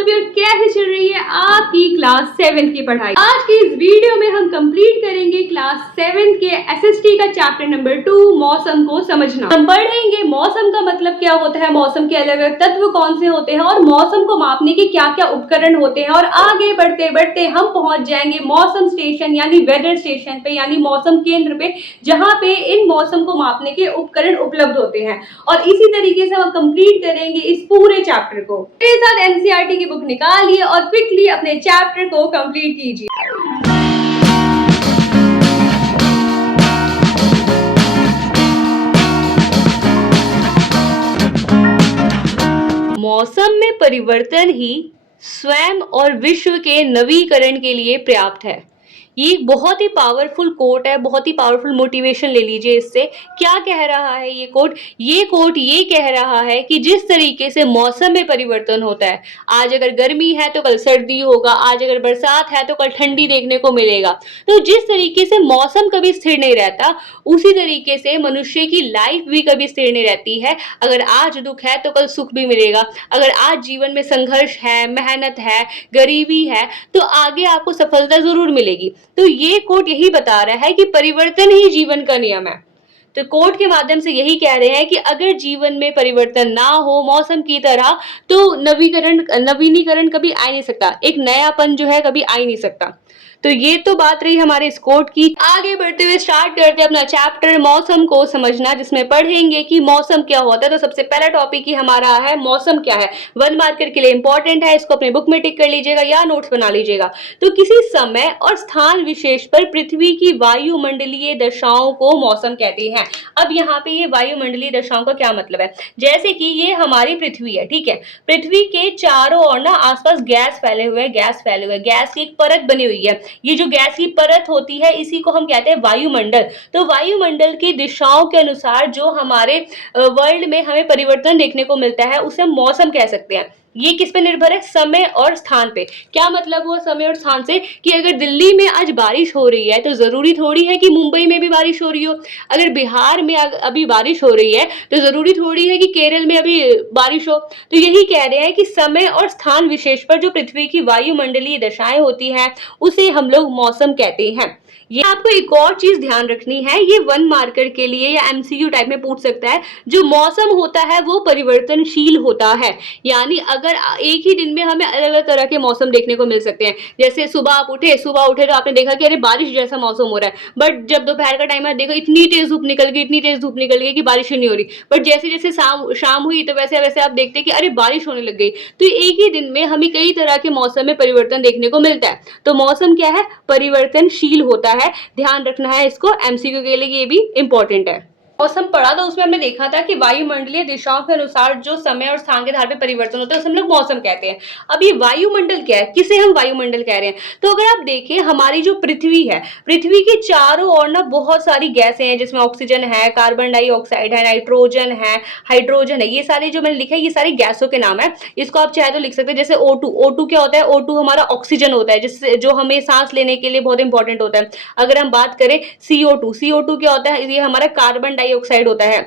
सभी और कैसे चल रही है आपकी क्लास 7 की पढ़ाई। आज की इस वीडियो में हम कंप्लीट करेंगे क्लास 7 के एसएसटी का चैप्टर नंबर 2 मौसम को समझना। हम पढ़ेंगे मौसम का मतलब क्या होता है, मौसम के अलग अलग तत्व कौन से होते हैं और मौसम को मापने के क्या क्या उपकरण होते हैं। और आगे बढ़ते बढ़ते हम पहुंच जाएंगे मौसम स्टेशन यानी वेदर स्टेशन पे यानी मौसम केंद्र पे, जहां पे इन मौसम को मापने के उपकरण उपलब्ध होते हैं। और इसी तरीके से हम कंप्लीट करेंगे इस पूरे चैप्टर को। मेरे साथ एनसीईआरटी की बुक निकालिए और क्विकली अपने चैप्टर को कंप्लीट कीजिए। मौसम में परिवर्तन ही स्वयं और विश्व के नवीकरण के लिए पर्याप्त है। ये बहुत ही पावरफुल कोट है, बहुत ही पावरफुल मोटिवेशन ले लीजिए इससे। क्या कह रहा है ये कोट? ये कह रहा है कि जिस तरीके से मौसम में परिवर्तन होता है, आज अगर गर्मी है तो कल सर्दी होगा, आज अगर बरसात है तो कल ठंडी देखने को मिलेगा। तो जिस तरीके से मौसम कभी स्थिर नहीं रहता, उसी तरीके से मनुष्य की लाइफ भी कभी स्थिर नहीं रहती है। अगर आज दुख है तो कल सुख भी मिलेगा, अगर आज जीवन में संघर्ष है, मेहनत है, गरीबी है, तो आगे आपको सफलता जरूर मिलेगी। तो ये कोट यही बता रहा है कि परिवर्तन ही जीवन का नियम है। तो कोट के माध्यम से यही कह रहे हैं कि अगर जीवन में परिवर्तन ना हो मौसम की तरह, तो नवीनीकरण कभी आ नहीं सकता, एक नयापन जो है कभी आ ही नहीं सकता। तो ये तो बात रही हमारे इस कोट की। आगे बढ़ते हुए स्टार्ट करते हैं अपना चैप्टर मौसम को समझना, जिसमें पढ़ेंगे कि मौसम क्या होता है। तो सबसे पहला टॉपिक ही हमारा है मौसम क्या है। 1 मार्कर के लिए इंपॉर्टेंट है, इसको अपने बुक में टिक कर लीजिएगा या नोट्स बना लीजिएगा। तो किसी समय और स्थान विशेष पर पृथ्वी की वायुमंडलीय दशाओं को मौसम कहते हैं। अब यहाँ पे ये वायुमंडलीय दशाओं का क्या मतलब है? जैसे कि ये हमारी पृथ्वी है, ठीक है। पृथ्वी के चारों ओर ना आसपास गैस फैले हुए, गैस की एक परत बनी हुई है। ये जो गैस की परत होती है इसी को हम कहते हैं वायुमंडल। तो वायुमंडल की दिशाओं के अनुसार जो हमारे वर्ल्ड में हमें परिवर्तन देखने को मिलता है उसे हम मौसम कह सकते हैं। ये किस पे निर्भर है? समय और स्थान पे। क्या मतलब हुआ समय और स्थान से? कि अगर दिल्ली में आज बारिश हो रही है तो जरूरी थोड़ी है कि मुंबई में भी बारिश हो रही हो। अगर बिहार में अभी बारिश हो रही है तो जरूरी थोड़ी है कि केरल में अभी बारिश हो। तो यही कह रहे हैं कि समय और स्थान विशेष पर जो पृथ्वी की वायुमंडलीय दशाएं होती हैं उसे हम लोग मौसम कहते हैं। ये आपको एक और चीज ध्यान रखनी है, ये 1 मार्कर के लिए या एमसीक्यू टाइप में पूछ सकता है। जो मौसम होता है वो परिवर्तनशील होता है, यानी अगर एक ही दिन में हमें अलग अलग तरह के मौसम देखने को मिल सकते हैं। जैसे सुबह आप उठे तो आपने देखा कि अरे बारिश जैसा मौसम हो रहा है, बट जब दोपहर का टाइम है देखो इतनी तेज धूप निकल गई कि बारिश ही नहीं हो रही। बट जैसे जैसे शाम हुई तो वैसे वैसे आप देखते कि अरे बारिश होने लग गई। तो एक ही दिन में हमें कई तरह के मौसम में परिवर्तन देखने को मिलता है। तो मौसम क्या है? परिवर्तनशील होता है। ध्यान रखना है इसको, एमसीक्यू के लिए ये भी इंपॉर्टेंट है। मौसम पढ़ा तो उसमें हमने देखा था कि वायुमंडलीय दिशाओं के अनुसार जो समय और स्थान के आधार पर परिवर्तन होता है उसे हम लोग मौसम कहते हैं। अब ये वायुमंडल क्या है, किसे हम वायुमंडल कह रहे हैं? तो अगर आप देखें हमारी जो पृथ्वी है, पृथ्वी के चारों ओर ना बहुत सारी गैसें हैं, जिसमें ऑक्सीजन है, कार्बन डाइऑक्साइड है, नाइट्रोजन है, हाइड्रोजन है। ये सारे जो मैंने लिखा है ये सारी गैसों के नाम है। इसको आप चाहे तो लिख सकते हैं जैसे O2 क्या होता है? O2 हमारा ऑक्सीजन होता है, जिससे जो हमें सांस लेने के लिए बहुत इंपॉर्टेंट होता है। अगर हम बात करें CO2 क्या होता है? ये हमारा कार्बन डाइऑक्साइड होता है।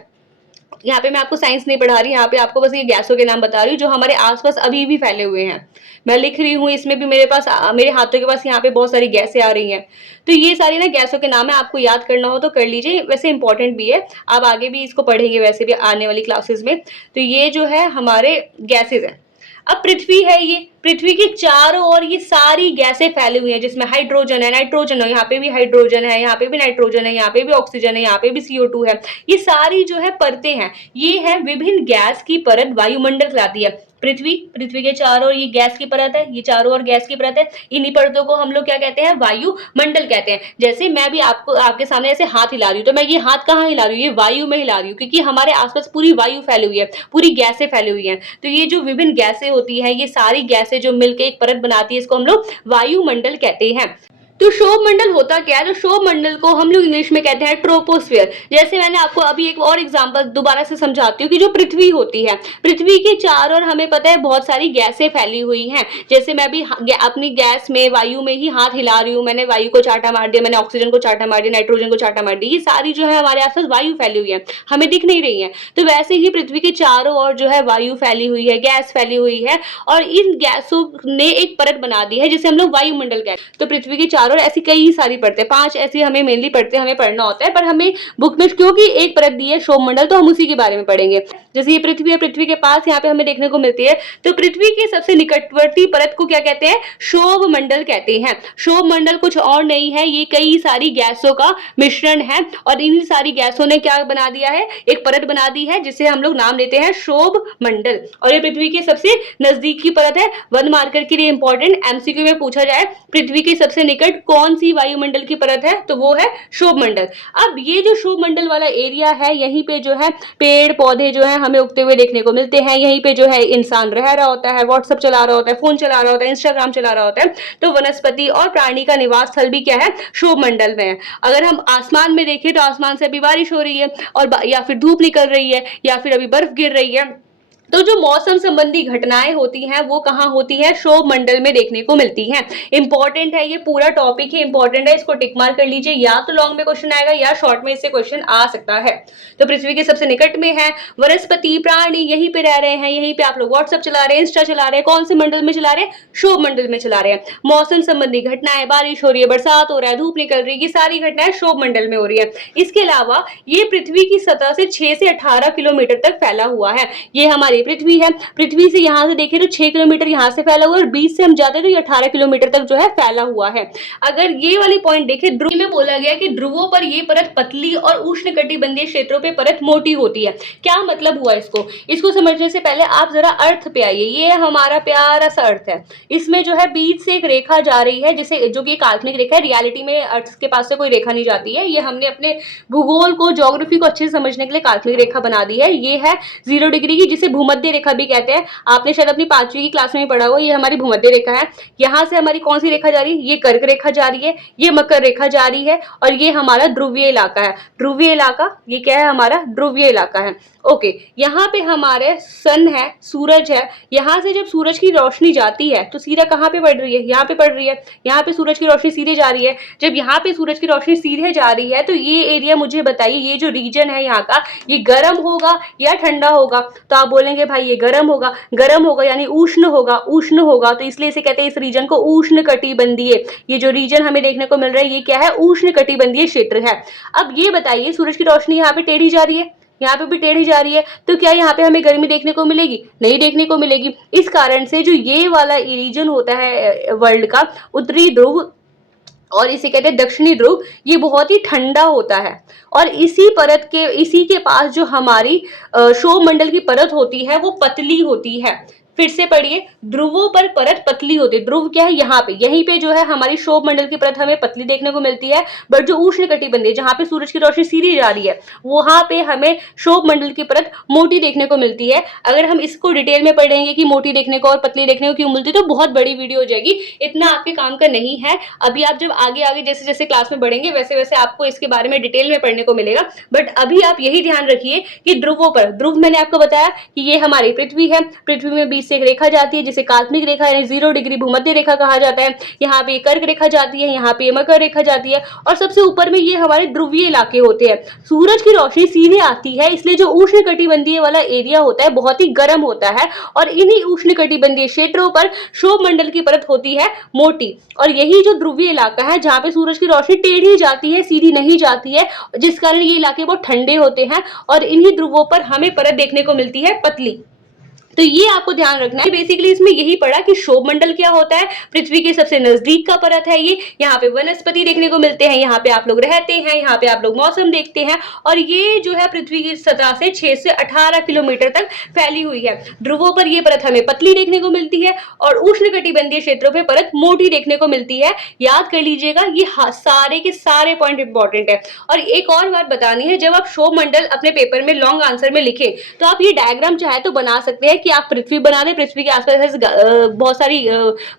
यहाँ पे मैं आपको साइंस नहीं पढ़ा रही, यहाँ पे आपको बस ये गैसों के नाम बता रही हूँ जो हमारे आसपास अभी भी फैले हुए हैं। मैं लिख रही हूँ, इसमें भी मेरे हाथों के पास यहाँ पे बहुत सारी गैसें आ रही हैं। तो ये सारी ना गैसों के नाम है, आपको याद करना हो तो कर लीजिए, वैसे इंपॉर्टेंट भी है। आप आगे भी इसको पढ़ेंगे वैसे भी आने वाली क्लासेस में। तो ये जो है हमारे गैसेज है। अब पृथ्वी है, ये पृथ्वी के चारों ओर ये सारी गैसें फैली हुई हैं, जिसमें हाइड्रोजन है, नाइट्रोजन है, यहाँ पे भी हाइड्रोजन है, यहाँ पे भी नाइट्रोजन है, यहाँ पे भी ऑक्सीजन है, यहाँ पे भी CO2 है। ये सारी जो है परतें हैं, ये है विभिन्न गैस की परत वायुमंडल कहलाती है। पृथ्वी के चारों ओर ये गैस की परत है, ये चारों ओर गैस की परत है। इन्हीं परतों को हम लोग क्या कहते हैं? वायुमंडल कहते हैं। जैसे मैं भी आपके सामने ऐसे हाथ हिला रही हूँ, तो मैं ये हाथ कहाँ हिला रही हूँ? ये वायु में हिला रही हूँ, क्योंकि हमारे आसपास पूरी वायु फैली हुई है, पूरी गैसें फैली हुई हैं। तो ये जो विभिन्न गैसें होती है, ये सारी गैसें जो मिलकर एक परत बनाती है, इसको हम लोग वायुमंडल कहते हैं। तो शोभ मंडल होता क्या है? तो शोभ मंडल को हम लोग इंग्लिश में कहते हैं ट्रोपोस्फियर। जैसे मैंने आपको अभी एक और एग्जांपल दोबारा से समझाती हूँ कि जो पृथ्वी होती है, पृथ्वी के चारों ओर हमें पता है बहुत सारी गैसें फैली हुई हैं। जैसे मैं अभी अपनी गैस में, वायु में ही हाथ हिला रही हूँ, मैंने वायु को चाटा मार दिया, मैंने ऑक्सीजन को चाटा मार दिया, नाइट्रोजन को चाटा मार दिया, ये सारी जो है हमारे आसपास वायु फैली हुई है, हमें दिख नहीं रही है। तो वैसे ही पृथ्वी के चारों ओर जो है वायु फैली हुई है, गैस फैली हुई है, और इन गैसों ने एक परत बना दी है जिसे हम लोग वायुमंडल कहते हैं। तो पृथ्वी के चारों ओर ऐसी कई सारी परतें, 5 ऐसी हमें मेनली परतें हमें पढ़ना होता है, पर हमें बुक में क्योंकि एक परत दी है शोभ मंडल, तो हम उसी के बारे में पढ़ेंगे। जैसे ये पृथ्वी है, पृथ्वी के पास यहाँ पे हमें देखने को मिलती है, तो पृथ्वी की सबसे निकटवर्ती परत को क्या कहते हैं? शोभ मंडल कहते हैं। शोभ मंडल कुछ और नहीं है, ये कई सारी गैसों का मिश्रण है, और इन सारी गैसों ने क्या बना दिया है? एक परत बना दी है जिसे हम लोग नाम देते हैं शोभ मंडल। और ये पृथ्वी के सबसे नजदीक की परत है। 1 मार्कर के लिए इंपॉर्टेंट, एमसीक्यू में पूछा जाए पृथ्वी के सबसे निकट कौन सी वायुमंडल की परत है, तो वो है शोभ मंडल। अब ये जो शोभ मंडल वाला एरिया है, यहीं पे जो है पेड़ पौधे जो है हमें उगते हुए देखने को मिलते हैं। यहीं पे जो है इंसान रह रहा होता है, व्हाट्सएप चला रहा होता है, फोन चला रहा होता है, इंस्टाग्राम चला रहा होता है। तो वनस्पति और प्राणी का निवास स्थल भी क्या है? शोभ मंडल में है। अगर हम आसमान में देखें तो आसमान से अभी बारिश हो रही है, और या फिर धूप निकल रही है, या फिर अभी बर्फ गिर रही है। तो जो मौसम संबंधी घटनाएं होती हैं वो कहाँ होती है? शोभ मंडल में देखने को मिलती हैं। इंपॉर्टेंट है, ये पूरा टॉपिक ही इंपॉर्टेंट है, इसको टिक मार कर लीजिए, या तो लॉन्ग में क्वेश्चन आएगा या शॉर्ट में इससे क्वेश्चन आ सकता है। तो पृथ्वी के सबसे निकट में है, वनस्पति प्राणी यहीं पे रह रहे हैं, यहीं पे आप लोग व्हाट्सएप चला रहे हैं, इंस्टा चला रहे हैं, कौन से मंडल में चला रहे हैं? शोभ मंडल में चला रहे हैं। मौसम संबंधी घटनाएं, बारिश हो रही है, बरसात हो रहा है, धूप निकल रही है, ये सारी घटनाएं शोभ मंडल में हो रही है। इसके अलावा ये पृथ्वी की सतह से 6 से 18 किलोमीटर तक फैला हुआ है। ये हमारी पृथ्वी है, पृथ्वी से यहां से देखें तो 6 किलोमीटर यहां से फैला हुआ है, और 20 से हम जाते हैं तो ये 18 किलोमीटर तक जो है फैला हुआ है। अगर ये वाली पॉइंट देखें, ध्रुव में बोला गया कि ध्रुवों पर ये परत पतली और उष्णकटिबंधीय क्षेत्रों पे परत मोटी होती है। क्या मतलब हुआ इसको समझने से पहले आप जरा अर्थ पे आइए। ये हमारा प्यारा सा अर्थ है, इसमें जो है बीच से एक रेखा जा रही है, जिसे जो कि काल्पनिक रेखा है, रियलिटी में अर्थ के पास से कोई रेखा नहीं जाती है। ये हमने अपने भूगोल को, ज्योग्राफी को अच्छे से समझने के लिए काल्पनिक रेखा बना दी है। ये है 0 डिग्री की, जिसे भूमध्य रेखा भी कहते हैं। आपने शायद अपनी 5वीं की क्लास में पढ़ा हो, ये हमारी भूमध्य रेखा है। यहां से हमारी कौन सी रेखा जा रही है? ये कर्क रेखा जा रही है, ये मकर रेखा जा रही है, और ये हमारा ध्रुवीय इलाका है। ध्रुवीय इलाका ये क्या है? हमारा ध्रुवीय इलाका है। ओके, यहाँ पे हमारे सन है, सूरज है। यहाँ से जब सूरज की रोशनी जाती है तो सीधा कहाँ पे पड़ रही है? यहाँ पे पड़ रही है। यहाँ पे सूरज की रोशनी सीधे जा रही है। जब यहाँ पे सूरज की रोशनी सीधे जा रही है तो ये एरिया मुझे बताइए, ये जो रीजन है यहाँ का, ये गर्म होगा या ठंडा होगा? तो आप बोलेंगे भाई ये गर्म होगा। गर्म होगा यानी उष्ण होगा, उष्ण होगा, तो इसलिए इसे कहते हैं इस रीजन को उष्ण कटिबंधीय। ये जो रीजन हमें देखने को मिल रहा है ये क्या है? उष्ण कटिबंधीय क्षेत्र है। अब ये बताइए, सूरज की रोशनी यहाँ पे टेढ़ी जा रही है, यहाँ पे भी टेढ़ी जा रही है, तो क्या यहाँ पे हमें गर्मी देखने को मिलेगी? नहीं देखने को मिलेगी। इस कारण से जो ये वाला रीजन होता है वर्ल्ड का, उत्तरी ध्रुव और इसे कहते हैं दक्षिणी ध्रुव, ये बहुत ही ठंडा होता है। और इसी के पास जो हमारी शोभ मंडल की परत होती है वो पतली होती है। फिर से पढ़िए, ध्रुवों पर परत पतली होती है। ध्रुव क्या है? यहाँ पे, यहीं पे जो है हमारी शोभ मंडल की परत हमें पतली देखने को मिलती है। बट जो उष्ण कटिबंधीय, जहाँ पे सूरज की रोशनी सीधी जा रही है, वहां पे हमें शोभ मंडल की परत मोटी देखने को मिलती है। अगर हम इसको डिटेल में पढ़ेंगे कि मोटी देखने को और पतली देखने को क्यों मिलती है, तो बहुत बड़ी वीडियो हो जाएगी, इतना आपके काम का नहीं है। अभी आप जब आगे आगे जैसे जैसे क्लास में बढ़ेंगे वैसे वैसे आपको इसके बारे में डिटेल में पढ़ने को मिलेगा। बट अभी आप यही ध्यान रखिए कि ध्रुवों पर, ध्रुव मैंने आपको बताया कि ये हमारी पृथ्वी है, पृथ्वी में बीच से एक रेखा जाती है जिसे काल्पनिक रेखा यानी 0 डिग्री भूमध्य रेखा कहा जाता है। यहाँ पे कर्क रेखा जाती है, यहाँ पे मकर रेखा जाती है, और सबसे ऊपर में ये हमारे ध्रुवीय इलाके होते हैं। सूरज की रोशनी सीधे आती है, इसलिए जो उष्ण कटिबंधीय वाला एरिया होता है बहुत ही गर्म होता है, और इन्हीं उष्ण कटिबंधीय क्षेत्रों पर शोभ मंडल की परत होती है मोटी। और यही जो ध्रुवीय इलाका है जहाँ पे सूरज की रोशनी टेढ़ी जाती है, सीधी नहीं जाती है, जिस कारण ये इलाके बहुत ठंडे होते हैं, और इन्हीं ध्रुवों पर हमें परत देखने को मिलती है पतली। तो ये आपको ध्यान रखना है। बेसिकली इसमें यही पढ़ा कि शोभ मंडल क्या होता है, पृथ्वी के सबसे नजदीक का परत है ये। यहाँ पे वनस्पति देखने को मिलते हैं, यहाँ पे आप लोग रहते हैं, यहाँ पे आप लोग मौसम देखते हैं, और ये जो है पृथ्वी की सतह से 6 से 18 किलोमीटर तक फैली हुई है। ध्रुवों पर ये परत हमें पतली देखने को मिलती है, और उष्णकटिबंधीय क्षेत्रों पर परत मोटी देखने को मिलती है। याद कर लीजिएगा, ये सारे के सारे पॉइंट इंपॉर्टेंट है। और एक और बात बतानी है, जब आप शोभ मंडल अपने पेपर में लॉन्ग आंसर में लिखें तो आप ये डायग्राम चाहे तो बना सकते हैं कि आप पृथ्वी बना दें, पृथ्वी के आसपास ऐसे बहुत सारी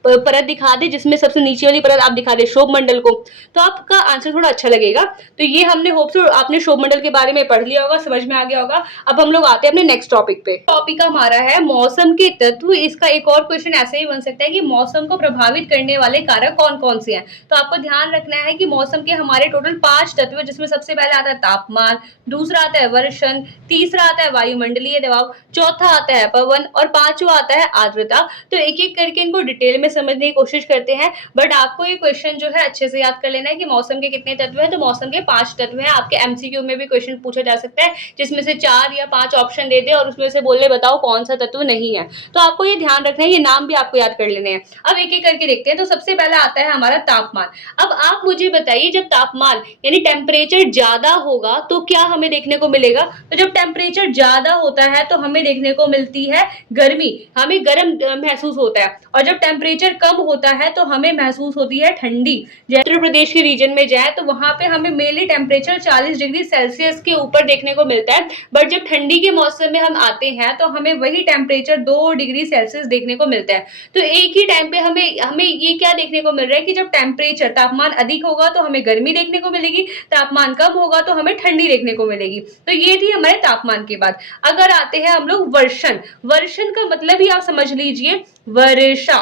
परत दिखा दे, जिसमें सबसे नीचे वाली परत आप दिखा दे क्षोभ मंडल को, तो आपका आंसर थोड़ा अच्छा लगेगा। तो ये हमने होप सो आपने क्षोभ मंडल के बारे में पढ़ लिया होगा, समझ में आ गया होगा। अब हम लोग आते हैं अपने नेक्स्ट टॉपिक पे। टॉपिक हमारा है मौसम के तत्व। इसका एक और क्वेश्चन ऐसे ही बन सकता है कि मौसम को प्रभावित करने वाले कारक कौन कौन से हैं। तो आपको ध्यान रखना है कि मौसम के हमारे टोटल 5 तत्व, जिसमें सबसे पहले आता है तापमान, दूसरा आता है वर्षण, तीसरा आता है वायुमंडलीय दबाव, चौथा आता है पवन और पांचवा आता है आर्द्रता। तो एक एक करके इनको डिटेल में समझने की कोशिश करते हैं, बट आपको ये क्वेश्चन जो है अच्छे से याद कर लेना है कि मौसम के कितने तत्व हैं। तो मौसम के 5 तत्व हैं। आपके एमसीक्यू में भी क्वेश्चन पूछा जा सकता है, जिसमें से 4 या 5 ऑप्शन दे दे और उसमें से बोले बताओ कौन सा तत्व नहीं है। तो आपको ये ध्यान रखना है, ये नाम भी आपको याद कर लेने हैं। अब एक एक करके देखते हैं। तो सबसे पहला आता है हमारा तापमान। अब आप मुझे बताइए, जब तापमान यानी टेम्परेचर ज्यादा होगा तो क्या हमें देखने को मिलेगा। तो जब टेम्परेचर ज्यादा होता है तो हमें देखने को मिलती है गर्मी, हमें गर्म महसूस होता है। और जब टेम्परेचर कम होता है तो हमें महसूस होती है ठंडी। उत्तर प्रदेश के रीजन में जाए तो वहां पे हमें मेनली टेम्परेचर 40 डिग्री सेल्सियस के ऊपर देखने को मिलता है, बट जब ठंडी के मौसम में हम आते हैं तो हमें वही टेम्परेचर 2 डिग्री सेल्सियस देखने को मिलता है। तो एक ही टाइम पे हमें ये क्या देखने को मिल रहा है कि जब टेम्परेचर तापमान अधिक होगा तो हमें गर्मी देखने को मिलेगी, तापमान कम होगा तो हमें ठंडी देखने को मिलेगी। तो ये थी हमारे तापमान की बात। अगर आते हैं हम लोग वर्षण। वर्षण का मतलब ही आप समझ लीजिए वर्षा।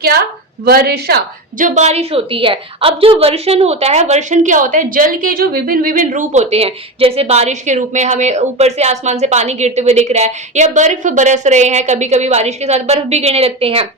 क्या? वर्षा, जो बारिश होती है। अब जो वर्षण होता है, वर्षण क्या होता है, जल के जो विभिन्न विभिन्न रूप होते हैं, जैसे बारिश के रूप में हमें ऊपर से आसमान से पानी गिरते हुए दिख रहा है, या बर्फ बरस रहे हैं, कभी कभी बारिश के साथ बर्फ भी गिरने लगते हैं।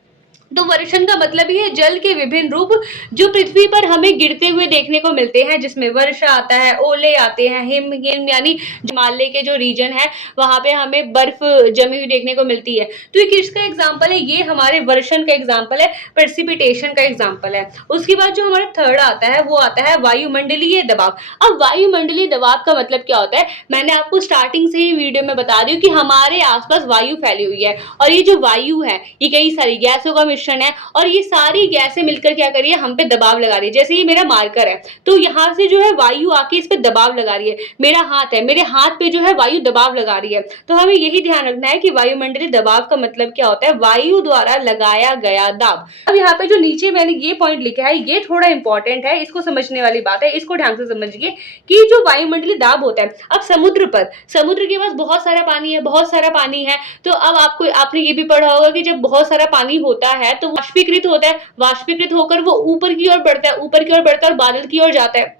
तो वर्षण का मतलब ही है जल के विभिन्न रूप जो पृथ्वी पर हमें गिरते हुए देखने को मिलते हैं, जिसमें वर्षा आता है, ओले आते हैं, हिम यानी हिमालय के जो रीजन है वहां पे हमें बर्फ जमी हुई देखने को मिलती है। तो ये किसका एग्जाम्पल है? ये हमारे वर्षण का एग्जाम्पल है, प्रेसिपिटेशन का एग्जाम्पल है। उसके बाद जो हमारा थर्ड आता है वो आता है वायुमंडलीय दबाव। अब वायुमंडलीय दबाव का मतलब क्या होता है, मैंने आपको स्टार्टिंग से ही वीडियो में बता दी कि हमारे आसपास वायु फैली हुई है, और ये जो वायु है ये कई सारी गैसों का मिश्रण है, और ये सारी गैसें मिलकर क्या कर रही है, हम पे दबाव लगा रही है। जैसे ये मेरा मार्कर है, तो यहाँ से जो है वायु आके इस पे दबाव लगा रही है। मेरा हाथ है, मेरे हाथ पे जो है वायु दबाव लगा रही है। तो हमें यही ध्यान रखना है कि वायुमंडलीय दबाव का मतलब क्या होता है, वायु द्वारा लगाया गया दाब। अब यहाँ पे जो नीचे मैंने ये पॉइंट लिखा है ये थोड़ा इंपॉर्टेंट है, इसको समझने वाली बात है, इसको ध्यान से समझिए कि जो वायुमंडलीय दाब होता है, अब समुद्र के पास बहुत सारा पानी है, बहुत सारा पानी है। तो अब आपने ये भी पढ़ा होगा कि जब बहुत सारा पानी होता है तो वाष्पीकृत होता है, वाष्पीकृत होकर वो ऊपर की ओर बढ़ता है, ऊपर की ओर बढ़ता है और बादल की ओर जाता है।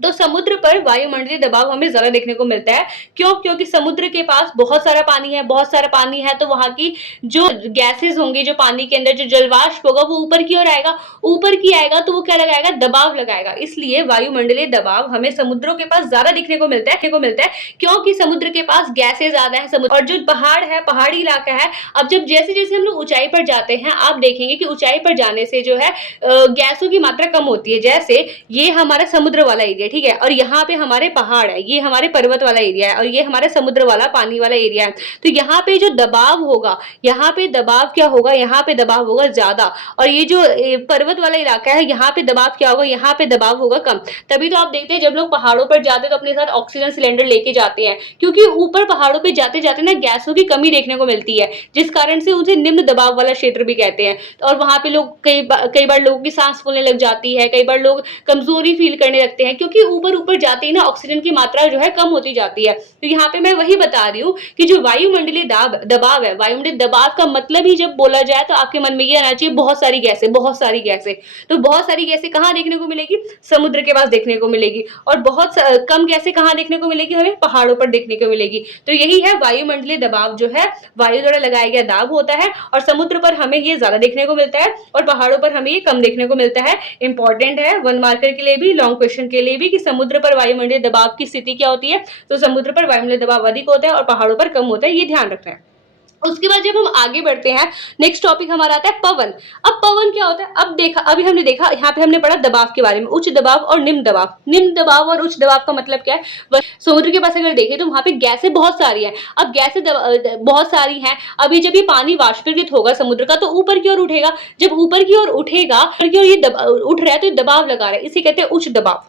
तो समुद्र पर वायुमंडलीय दबाव हमें ज्यादा देखने को मिलता है। क्यों? क्योंकि समुद्र के पास बहुत सारा पानी है, बहुत सारा पानी है, तो वहां की जो गैसेस होंगी, जो पानी के अंदर जो जलवाष्प होगा वो ऊपर की ओर आएगा, ऊपर की आएगा तो वो क्या लगाएगा, दबाव लगाएगा। इसलिए वायुमंडलीय दबाव हमें समुद्रों के पास ज्यादा दिखने को मिलता है क्योंकि समुद्र के पास गैसें ज्यादा है। समुद्र और जो पहाड़ है, पहाड़ी इलाका है, अब जब जैसे जैसे हम लोग ऊंचाई पर जाते हैं आप देखेंगे कि ऊंचाई पर जाने से जो है गैसों की मात्रा कम होती है। जैसे ये हमारा समुद्र वाला एरिया, ठीक है, और यहाँ पे हमारे पहाड़ है, ये हमारे पर्वत वाला एरिया है, और ये हमारा समुद्र वाला पानी वाला एरिया है। तो यहाँ पे जो दबाव होगा, यहाँ पे दबाव क्या होगा, यहाँ पे दबाव होगा ज्यादा, और ये जो पर्वत वाला इलाका है यहाँ पे दबाव क्या होगा, यहाँ पे दबाव होगा कम। तभी तो आप देखते हैं जब लोग पहाड़ों पर जाते हैं तो अपने साथ ऑक्सीजन सिलेंडर लेके जाते हैं, क्योंकि ऊपर पहाड़ों पे जाते जाते ना गैसों की कमी देखने को मिलती है, जिस कारण से उसे निम्न दबाव वाला क्षेत्र भी कहते हैं। और वहां पे लोग कई बार लोगों की सांस फूलने लग जाती है, कई बार लोग कमजोरी फील करने लगते हैं, क्योंकि ऊपर जाते ही ना ऑक्सीजन की मात्रा जो है कम होती जाती है। तो यहाँ पे मैं वही बता रही हूँ कि जो वायुमंडलीय दबाव है, वायुमंडलीय दबाव का मतलब ही जब बोला जाए तो आपके मन में ये आना चाहिए बहुत सारी गैसें, बहुत सारी गैसें। तो बहुत सारी गैसें कहाँ देखने को मिलेगी, समुद्र के पास देखने को मिलेगी, और बहुत कम गैसें कहाँ देखने को मिलेगी, हमें पहाड़ों पर देखने को मिलेगी। तो यही है वायुमंडलीय दबाव, जो है वायु द्वारा लगाया गया दाब होता है, और समुद्र पर हमें ये ज्यादा देखने को मिलता है और पहाड़ों पर हमें ये कम देखने को मिलता है। इंपॉर्टेंट है 1 मार्कर के लिए भी, लॉन्ग क्वेश्चन के लिए भी, कि समुद्र पर वायुमंडलीय दबाव की स्थिति क्या होती है। तो समुद्र पर वायुमंडलीय दबाव अधिक होता है और पहाड़ों पर कम होता है, ये ध्यान रखना है। उसके बाद जब हम आगे बढ़ते हैं, नेक्स्ट टॉपिक हमारा आता है पवन। अब पवन क्या होता है, अभी हमने देखा, यहाँ पे हमने पढ़ा दबाव के बारे में, उच्च दबाव और निम्न दबाव। निम्न दबाव और उच्च दबाव का मतलब क्या है, समुद्र के पास अगर देखें तो वहां पे गैसें बहुत सारी हैं। अब गैसें बहुत सारी हैं, अभी जब ये पानी वाष्पीकृत होगा समुद्र का तो ऊपर की ओर उठेगा, जब ऊपर की ओर उठेगा, ऊपर की ओर ये उठ रहा है तो दबाव लगा रहा है, इसे कहते हैं उच्च दबाव।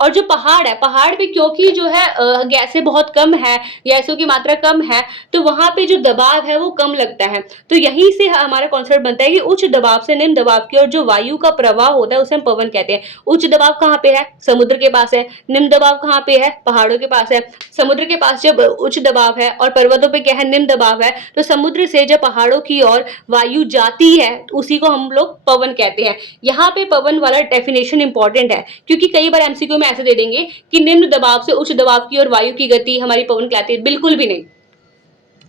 और जो पहाड़ है, पहाड़ पे क्योंकि जो है गैसें बहुत कम है, गैसों की मात्रा कम है, तो वहां पे जो दबाव है वो कम लगता है। तो यहीं से हमारा कॉन्सेप्ट बनता है कि उच्च दबाव से निम्न दबाव की ओर जो वायु का प्रवाह होता है उसे हम पवन कहते हैं। उच्च दबाव कहाँ पे है? समुद्र के पास है। निम्न दबाव कहाँ पे है? पहाड़ों के पास है। समुद्र के पास जब उच्च दबाव है और पर्वतों पे क्या है? निम्न दबाव है, तो समुद्र से जब पहाड़ों की ओर वायु जाती है उसी को हम लोग पवन कहते हैं। यहाँ पे पवन वाला डेफिनेशन इंपॉर्टेंट है, क्योंकि कई बार एमसीक्यू में ऐसे दे देंगे कि निम्न दबाव से उच्च दबाव की ओर वायु की गति हमारी पवन कहलाती है। बिल्कुल भी नहीं,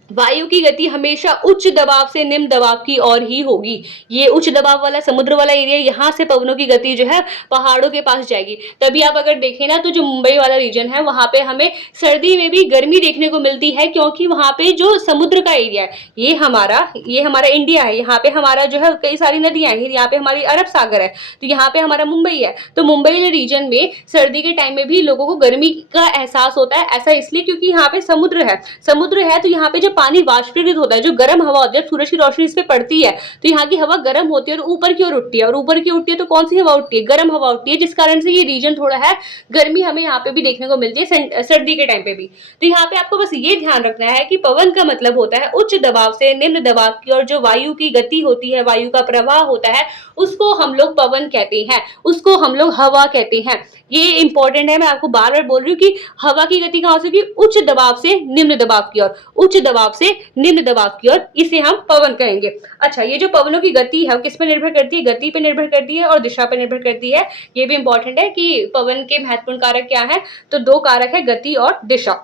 वायु की गति हमेशा उच्च दबाव से निम्न दबाव की ओर ही होगी। ये उच्च दबाव वाला समुद्र वाला एरिया, यहाँ से पवनों की गति जो है पहाड़ों के पास जाएगी। तभी आप अगर देखें ना, तो जो मुंबई वाला रीजन है वहां पे हमें सर्दी में भी गर्मी देखने को मिलती है, क्योंकि वहां पे जो समुद्र का एरिया है, ये हमारा इंडिया है। यहाँ पे हमारा जो है कई सारी नदियां हैं, यहाँ पे हमारी अरब सागर है, तो यहाँ पे हमारा मुंबई है। तो मुंबई वाले रीजन में सर्दी के टाइम में भी लोगों को गर्मी का एहसास होता है। ऐसा इसलिए क्योंकि यहाँ पे समुद्र है, तो यहाँ पे जो पानी वाष्पीकृत होता है, जो गर्म हवा होती है, जब सूरज की रोशनी इस पे पड़ती है तो यहाँ की हवा गर्म होती है और ऊपर की ओर उठती है। और ऊपर की उठती है तो कौन सी हवा उठती है? गर्म हवा उठती है, जिस कारण से ये रीजन थोड़ा है गर्मी हमें यहाँ पे भी देखने को मिलती है, सर्दी के टाइम पे भी। तो यहाँ पे आपको बस ये ध्यान रखना है कि पवन का मतलब होता है उच्च दबाव से निम्न दबाव की और जो वायु की गति होती है, वायु का प्रवाह होता है, उसको हम लोग पवन कहते हैं, उसको हम लोग हवा कहते हैं। ये इंपॉर्टेंट है, मैं आपको बार बार बोल रही हूँ कि हवा की गति कहां से होगी? उच्च दबाव से निम्न दबाव की ओर, उच्च दबाव से निम्न दबाव की ओर, इसे हम पवन कहेंगे। अच्छा, ये जो पवनों की गति है किस पे निर्भर करती है? गति पे निर्भर करती है और दिशा पे निर्भर करती है। ये भी इंपॉर्टेंट है कि पवन के महत्वपूर्ण कारक क्या है, तो दो कारक है, गति और दिशा।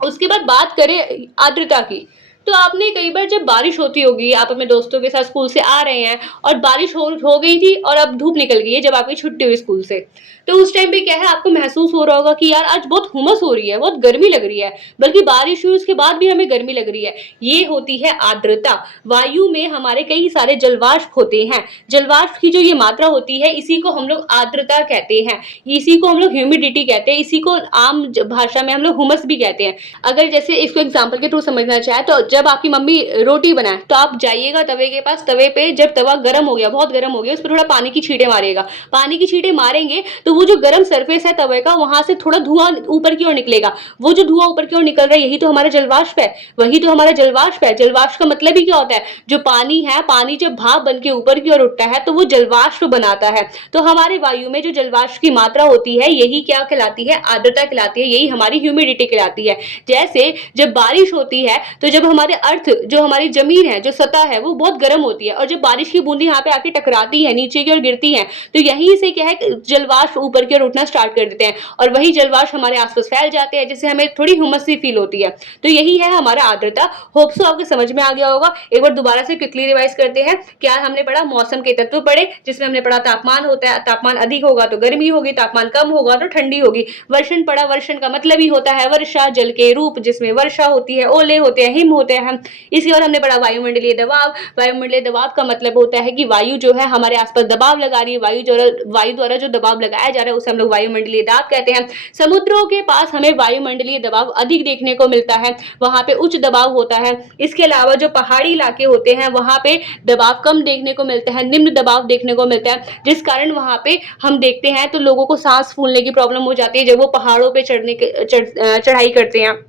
उसके बाद बात करें आर्द्रता की, तो आपने कई बार जब बारिश होती होगी, आप अपने दोस्तों के साथ स्कूल से आ रहे हैं और बारिश हो गई थी और अब धूप निकल गई है जब आपकी छुट्टी हुई स्कूल से, तो उस टाइम पे क्या है, आपको महसूस हो रहा होगा कि यार आज बहुत हुमस हो रही है, बहुत गर्मी लग रही है, बल्कि बारिश हुई उसके बाद भी हमें गर्मी लग रही है। ये होती है आर्द्रता। वायु में हमारे कई सारे जलवाष्प होते हैं, जलवाष्प की जो ये मात्रा होती है इसी को हम लोग आर्द्रता कहते हैं, इसी को हम लोग ह्यूमिडिटी कहते हैं, इसी को आम भाषा में हम लोग हुमस भी कहते हैं। अगर जैसे इसको एग्जाम्पल के थ्रू समझना चाहे, तो जब आपकी मम्मी रोटी बनाए तो आप जाइएगा तवे के पास, तवे पे जब तवा गर्म हो गया, बहुत गर्म हो गया, उस पर थोड़ा पानी की छींटे मारिएगा। पानी की छींटे मारेंगे तो वो जो गर्म सरफेस है तवे का, वहां से थोड़ा धुआं ऊपर की ओर निकलेगा। वो जो धुआं ऊपर की ओर निकल रहा है यही तो हमारा जलवाष्प है, वही तो हमारा जलवाष्प है। जलवाष्प का मतलब ही क्या होता है? जो पानी है, पानी जब भाप बन के ऊपर की ओर उठता है तो वो जलवाष्प बनाता है। तो हमारे वायु में जो जलवाष्प की मात्रा होती है यही क्या कहलाती है? आर्द्रता कहलाती है, यही हमारी ह्यूमिडिटी कहलाती है। जैसे जब बारिश होती है तो जब हमारे अर्थ, जो हमारी जमीन है, जो सतह है, वो बहुत गर्म होती है, और जब बारिश की बूंदी यहाँ पे आके टकराती है, नीचे की ओर गिरती है, तो यहीं से क्या है, जलवाष्प ऊपर की ओर उठना स्टार्ट कर देते हैं और वही जलवाष्प हमारे आसपास फैल जाते हैं, जिससे हमें थोड़ी हुमस सी फील होती है। तो यही है हमारा आर्द्रता। होप सो आपको समझ में आ गया होगा। एक बार दोबारा से क्विकली रिवाइज करते हैं। क्या हमने पढ़ा? मौसम के तत्व पढ़े, जिसमें हमने पढ़ा तापमान होता है, तापमान अधिक होगा तो गर्मी होगी, तापमान कम होगा तो ठंडी होगी। वर्षण पढ़ा, वर्षण का मतलब ही होता है वर्षा, जल के रूप, जिसमें वर्षा होती है, ओले होते हैं, हिम होते हैं। इसी और हमने पढ़ा वायुमंडलीय दबाव। वायुमंडलीय दबाव का मतलब होता है कि वायु जो है हमारे आसपास दबाव लगा रही है, वायु द्वारा जो दबाव लगाया जा रहा है उसे हम लोग वायुमंडलीय दाब कहते हैं। समुद्रों के पास हमें वायुमंडलीय दबाव अधिक देखने को मिलता है, वहां पे उच्च दबाव होता है। इसके अलावा जो पहाड़ी इलाके होते हैं वहां पे दबाव कम देखने को मिलता है, निम्न दबाव देखने को मिलता है, जिस कारण वहां पे हम देखते हैं तो लोगों को सांस फूलने की प्रॉब्लम हो जाती है जब वो पहाड़ों पे चढ़ाई करते हैं।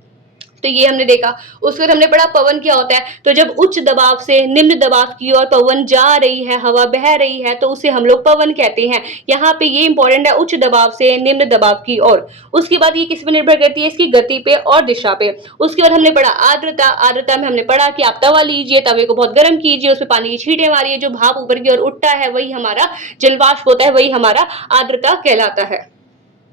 तो ये हमने देखा। उसके बाद हमने पढ़ा पवन क्या होता है, तो जब उच्च दबाव से निम्न दबाव की ओर पवन जा रही है, हवा बह रही है, तो उसे हम लोग पवन कहते हैं। यहाँ पे ये इंपॉर्टेंट है, उच्च दबाव से निम्न दबाव की ओर। उसके बाद ये किस पे निर्भर करती है? इसकी गति पे और दिशा पे। उसके बाद हमने पढ़ा आर्द्रता। आर्द्रता में हमने पढ़ा कि आप तवा लीजिए, तवे को बहुत गर्म कीजिए, उसमें पानी की छींटे मारिए, जो भाप ऊपर की ओर उठता है वही हमारा जलवाष्प होता है, वही हमारा आर्द्रता कहलाता है।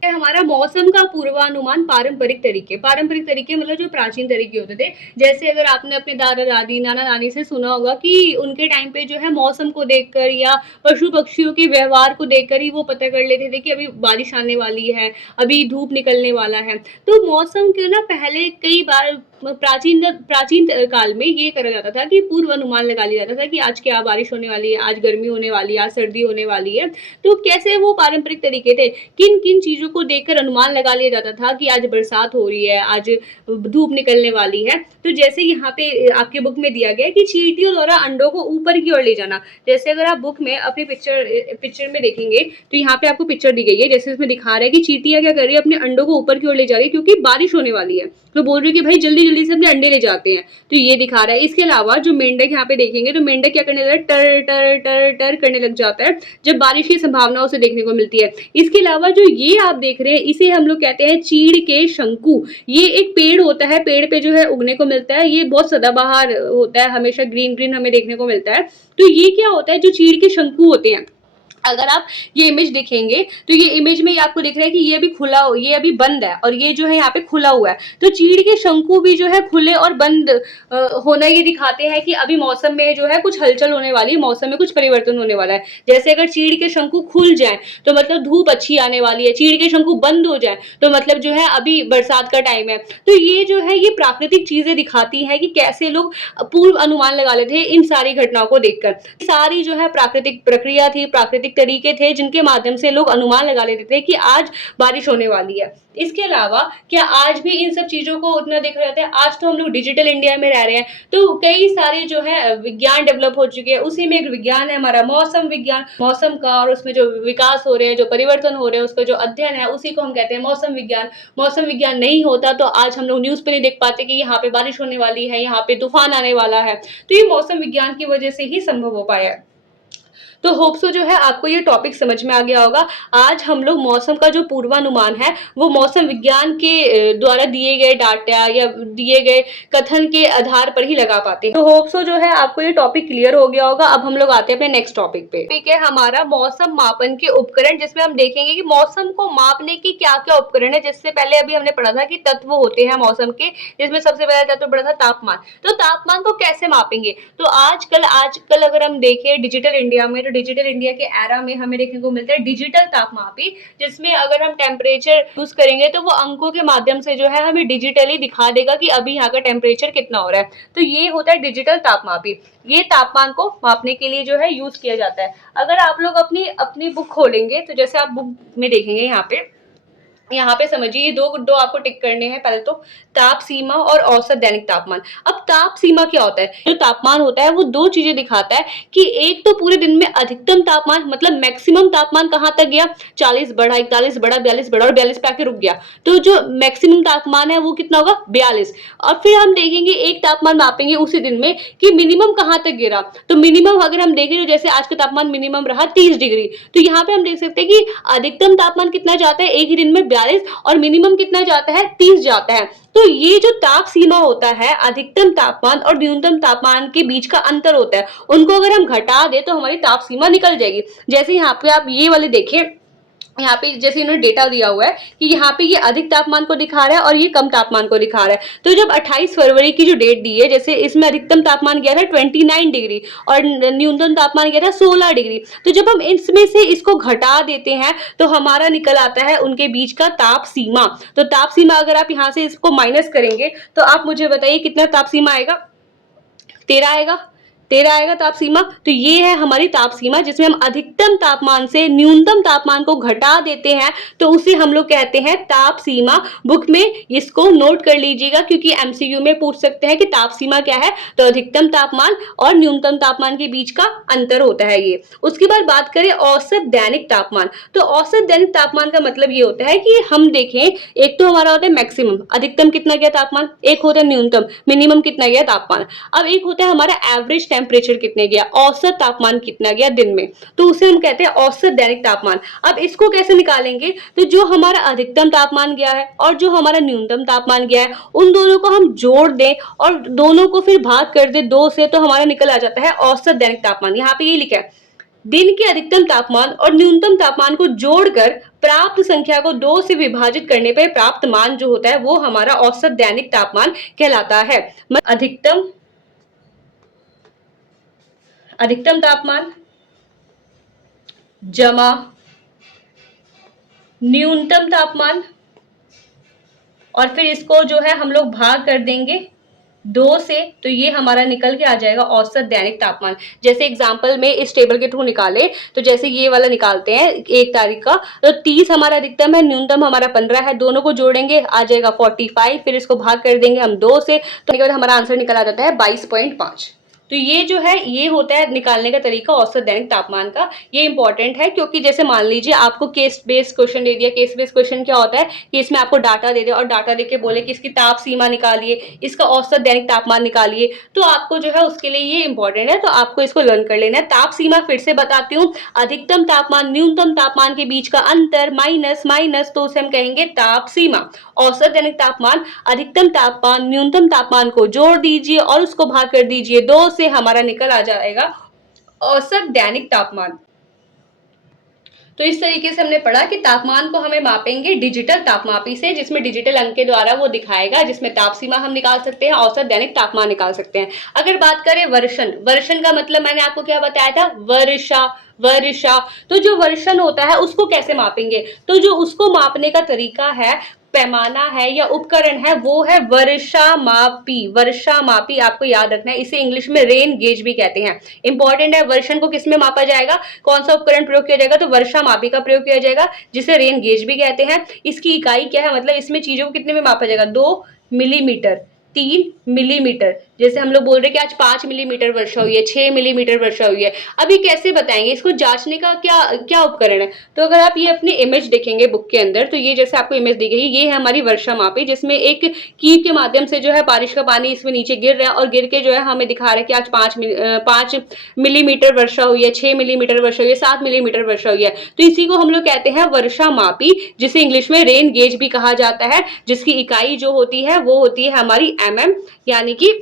हमारा मौसम का पूर्वानुमान पारंपरिक तरीके मतलब जो प्राचीन तरीके होते थे। जैसे अगर आपने अपने दादा दादी, नाना नानी से सुना होगा कि उनके टाइम पे जो है मौसम को देखकर या पशु पक्षियों के व्यवहार को देखकर ही वो पता कर लेते थे कि अभी बारिश आने वाली है, अभी धूप निकलने वाला है। तो मौसम के ना पहले कई बार प्राचीन प्राचीन काल में ये करा जाता था कि पूर्व अनुमान लगा लिया जाता था कि आज क्या बारिश होने वाली है, आज गर्मी होने वाली है, आज सर्दी होने वाली है। तो कैसे वो पारंपरिक तरीके थे, किन किन चीजों को देखकर अनुमान लगा लिया जाता था कि आज बरसात हो रही है, आज धूप निकलने वाली है। तो जैसे यहाँ पे आपके बुक में दिया गया है कि चींटियों द्वारा अंडों को ऊपर की ओर ले जाना। जैसे अगर आप बुक में अपनी पिक्चर में देखेंगे तो यहाँ पे आपको पिक्चर दी गई है, जैसे इसमें दिखा रहा है कि चींटियां क्या कर रही है, अपने अंडों को ऊपर की ओर ले जा रही है क्योंकि बारिश होने वाली है। तो बोल रही है कि भाई जल्दी जल्दी से अपने अंडे ले जाते हैं। तो ये दिखा रहा है। इसके अलावा जो मेंढक यहाँ पे देखेंगे तो मेंढक क्या करने लगा, टर टर टर टर करने लग जाता है जब बारिश की संभावना उसे देखने को मिलती है। इसके अलावा जो ये आप देख रहे हैं इसे हम लोग कहते हैं चीड़ के शंकु। ये एक पेड़ होता है, पेड़ पे जो है उगने को मिलता है, ये बहुत सदाबहार होता है, हमेशा ग्रीन ग्रीन हमें देखने को मिलता है। तो ये क्या होता है, जो चीड़ के शंकु होते हैं, अगर आप ये इमेज देखेंगे तो ये इमेज में आपको दिख रहा है कि ये अभी खुला, ये अभी बंद है और ये जो है यहाँ पे खुला हुआ है। तो चीड़ के शंकु भी जो है खुले और बंद होना ये दिखाते हैं कि अभी मौसम में जो है कुछ हलचल होने वाली है, मौसम में कुछ परिवर्तन होने वाला है। जैसे अगर चीड़ के शंकु खुल जाए तो मतलब धूप अच्छी आने वाली है, चीड़ के शंकु बंद हो जाए तो मतलब जो है अभी बरसात का टाइम है। तो ये जो है ये प्राकृतिक चीजें दिखाती है कि कैसे लोग पूर्व अनुमान लगा लेते हैं इन सारी घटनाओं को देखकर। सारी जो है प्राकृतिक प्रक्रिया थी, प्राकृतिक तरीके थे जिनके माध्यम से लोग अनुमान लगा लेते थे कि आज बारिश होने वाली है। इसके अलावा क्या आज भी इन सब चीजों को उतना देखा जाता है? आज तो हम लोग डिजिटल इंडिया में रह रहे हैं, तो कई सारे जो है विज्ञान डेवलप हो चुके हैं। उसी में एक विज्ञान है हमारा मौसम विज्ञान, मौसम का, और उसमें जो विकास हो रहे हैं, जो परिवर्तन हो रहे हैं, उसका जो अध्ययन है उसी को हम कहते हैं मौसम विज्ञान। मौसम विज्ञान नहीं होता तो आज हम लोग न्यूज पे नहीं देख पाते कि यहाँ पे बारिश होने वाली है, यहाँ पे तूफान आने वाला है। तो ये मौसम विज्ञान की वजह से ही संभव हो पाया है। तो होप सो जो है आपको ये टॉपिक समझ में आ गया होगा। आज हम लोग मौसम का जो पूर्वानुमान है वो मौसम विज्ञान के द्वारा दिए गए डाटा या दिए गए कथन के आधार पर ही लगा पाते हैं। तो होप सो जो है आपको ये टॉपिक क्लियर हो गया होगा। अब हम लोग आते हैं अपने नेक्स्ट टॉपिक पे। टॉपिक है हमारा मौसम मापन के उपकरण, जिसमें हम देखेंगे कि मौसम को मापने की क्या क्या उपकरण है। जिससे पहले अभी हमने पढ़ा था कि तत्व होते हैं मौसम के, जिसमें सबसे पहला तत्व पढ़ा था तापमान। तो तापमान को कैसे मापेंगे? तो आजकल अगर हम देखें डिजिटल इंडिया में, डिजिटल इंडिया के एरा में हमें देखने को मिलता है डिजिटल तापमापी, जिसमें अगर हम टेम्परेचर यूज करेंगे तो वो अंकों के माध्यम से जो है हमें डिजिटली दिखा देगा कि अभी यहाँ का टेम्परेचर कितना हो रहा है। तो ये होता है डिजिटल तापमापी। ये तापमान को मापने के लिए जो है यूज किया जाता है। अगर आप लोग अपनी बुक खोलेंगे तो जैसे आप बुक में देखेंगे यहाँ पे समझिए दो आपको टिक करने हैं। पहले तो ताप सीमा और औसत दैनिक तापमान। अब ताप सीमा क्या होता है? जो तापमान होता है वो दो चीजें दिखाता है कि एक तो पूरे दिन में अधिकतम तापमान, मतलब मैक्सिमम तापमान कहाँ तक गया, 40 बढ़ा, 41 बढ़ा, 42 बढ़ा और 42 पे आके रुक गया। तो जो मैक्सिमम तापमान है वो कितना होगा, 42। और फिर हम देखेंगे एक तापमान मापेंगे उसी दिन में कि मिनिमम कहाँ तक गिरा। तो मिनिमम अगर हम देखें तो जैसे आज का तापमान मिनिमम रहा 30 डिग्री, तो यहाँ पे हम देख सकते हैं कि अधिकतम तापमान कितना जाता है एक ही दिन में, 42, और मिनिमम कितना जाता है, 30 जाता है। तो ये जो ताप सीमा होता है, अधिकतम तापमान और न्यूनतम तापमान के बीच का अंतर होता है, उनको अगर हम घटा दे तो हमारी ताप सीमा निकल जाएगी। जैसे यहाँ पे आप ये वाले देखिए, यहाँ पे जैसे इन्होंने डेटा दिया हुआ है कि यहाँ पे ये अधिक तापमान को दिखा रहा है और ये कम तापमान को दिखा रहा है। तो जब 28 फरवरी की जो डेट दी है, जैसे इसमें अधिकतम तापमान गया था 29 डिग्री और न्यूनतम तापमान गया था 16 डिग्री। तो जब हम इसमें से इसको घटा देते हैं तो हमारा निकल आता है उनके बीच का ताप सीमा। तो ताप सीमा अगर आप यहाँ से इसको माइनस करेंगे तो आप मुझे बताइए कितना ताप सीमा आएगा, 13 आएगा ताप सीमा। तो ये है हमारी ताप सीमा, जिसमें हम अधिकतम तापमान से न्यूनतम तापमान को घटा देते हैं तो उसे हम लोग कहते हैं ताप सीमा। बुक में इसको नोट कर लीजिएगा क्योंकि एमसीक्यू में पूछ सकते हैं कि ताप सीमा क्या है। तो अधिकतम तापमान और न्यूनतम तापमान के बीच का अंतर होता है ये। उसके बाद बात करें औसत दैनिक तापमान। तो औसत दैनिक तापमान का मतलब ये होता है कि हम देखें, एक तो हमारा होता है मैक्सिमम, अधिकतम कितना गया तापमान, एक होता है न्यूनतम, मिनिमम कितना गया तापमान। अब एक होता है हमारा एवरेज टेम्परेचर कितने गया, औसत तापमान कितना गया दिन में, तो उसे हम कहते हैं औसत दैनिक तापमान। अब इसको कैसे निकालेंगे? तो जो हमारा अधिकतम तापमान गया है और जो हमारा न्यूनतम तापमान गया है, उन दोनों को हम जोड़ दें और दोनों को फिर भाग कर दे 2 से, तो हमारा निकल आ जाता है औसत दैनिक तापमान। यहाँ पे ये लिखा है, दिन के अधिकतम तापमान और न्यूनतम तापमान को जोड़कर प्राप्त संख्या को 2 से विभाजित करने पर प्राप्त मान जो होता है वो हमारा औसत दैनिक तापमान कहलाता है। अधिकतम तापमान जमा न्यूनतम तापमान और फिर इसको जो है हम लोग भाग कर देंगे 2 से, तो ये हमारा निकल के आ जाएगा औसत दैनिक तापमान। जैसे एग्जांपल में इस टेबल के थ्रू निकाले, तो जैसे ये वाला निकालते हैं 1 तारीख का, तो 30 हमारा अधिकतम है, न्यूनतम हमारा 15 है, दोनों को जोड़ेंगे आ जाएगा 45, फिर इसको भाग कर देंगे हम 2 से, तो बाद हमारा आंसर निकल आ जाता है 22.5। तो ये जो है ये होता है निकालने का तरीका औसत दैनिक तापमान का। ये इंपॉर्टेंट है क्योंकि जैसे मान लीजिए आपको केस बेस्ड क्वेश्चन दे दिया। केस बेस्ड क्वेश्चन क्या होता है कि इसमें आपको डाटा दे दे और डाटा दे के बोले कि इसकी ताप सीमा निकालिए, इसका औसत दैनिक तापमान निकालिए, तो आपको जो है उसके लिए ये इंपॉर्टेंट है, तो आपको इसको लर्न कर लेना है। ताप सीमा फिर से बताती हूँ, अधिकतम तापमान न्यूनतम तापमान के बीच का अंतर माइनस माइनस, तो उसे हम कहेंगे ताप सीमा। औसत दैनिक तापमान, अधिकतम तापमान न्यूनतम तापमान को जोड़ दीजिए और उसको भाग कर दीजिए 2 से, हमारा निकल आ जाएगा औसत दैनिक तापमान। तो इस तरीके से हमने पढ़ा कि तापमान को हमें मापेंगे डिजिटल तापमापी से, जिसमें डिजिटल अंक के द्वारा वो दिखाएगा, जिसमें ताप सीमा हम निकाल सकते हैं, औसत दैनिक तापमान निकाल सकते हैं। अगर बात करें वर्षन, वर्षन का मतलब मैंने आपको क्या बताया था, वर्षा, वर्षा। तो जो वर्षन होता है उसको कैसे मापेंगे, तो जो उसको मापने का तरीका है, पैमाना है या उपकरण है, वो है वर्षा मापी। वर्षा मापी आपको याद रखना है, इसे इंग्लिश में रेन गेज भी कहते हैं। इंपॉर्टेंट है, वर्षन को किसमें मापा जाएगा, कौन सा उपकरण प्रयोग किया जाएगा, तो वर्षा मापी का प्रयोग किया जाएगा, जिसे रेन गेज भी कहते हैं। इसकी इकाई क्या है, मतलब इसमें चीजों को कितने में मापा जाएगा, 2 मिलीमीटर, 3 मिलीमीटर। जैसे हम लोग बोल रहे हैं कि आज 5 मिलीमीटर वर्षा हुई है, 6 मिलीमीटर वर्षा हुई है। अब ये कैसे बताएंगे, इसको जांचने का क्या क्या उपकरण है, तो अगर आप ये अपनी इमेज देखेंगे बुक के अंदर, तो ये जैसे आपको इमेज दी गई, ये है हमारी वर्षा मापी, जिसमें एक कीप के माध्यम से जो है बारिश का पानी इसमें नीचे गिर रहा है और गिर के जो है हमें दिखा रहा है कि आज 5 मिलीमीटर वर्षा हुई है, 6 मिलीमीटर वर्षा हुई है, 7 मिलीमीटर वर्षा हुई है। तो इसी को हम लोग कहते हैं वर्षा मापी, जिसे इंग्लिश में रेन गेज भी कहा जाता है, जिसकी इकाई जो होती है वो होती है हमारी mm, यानी कि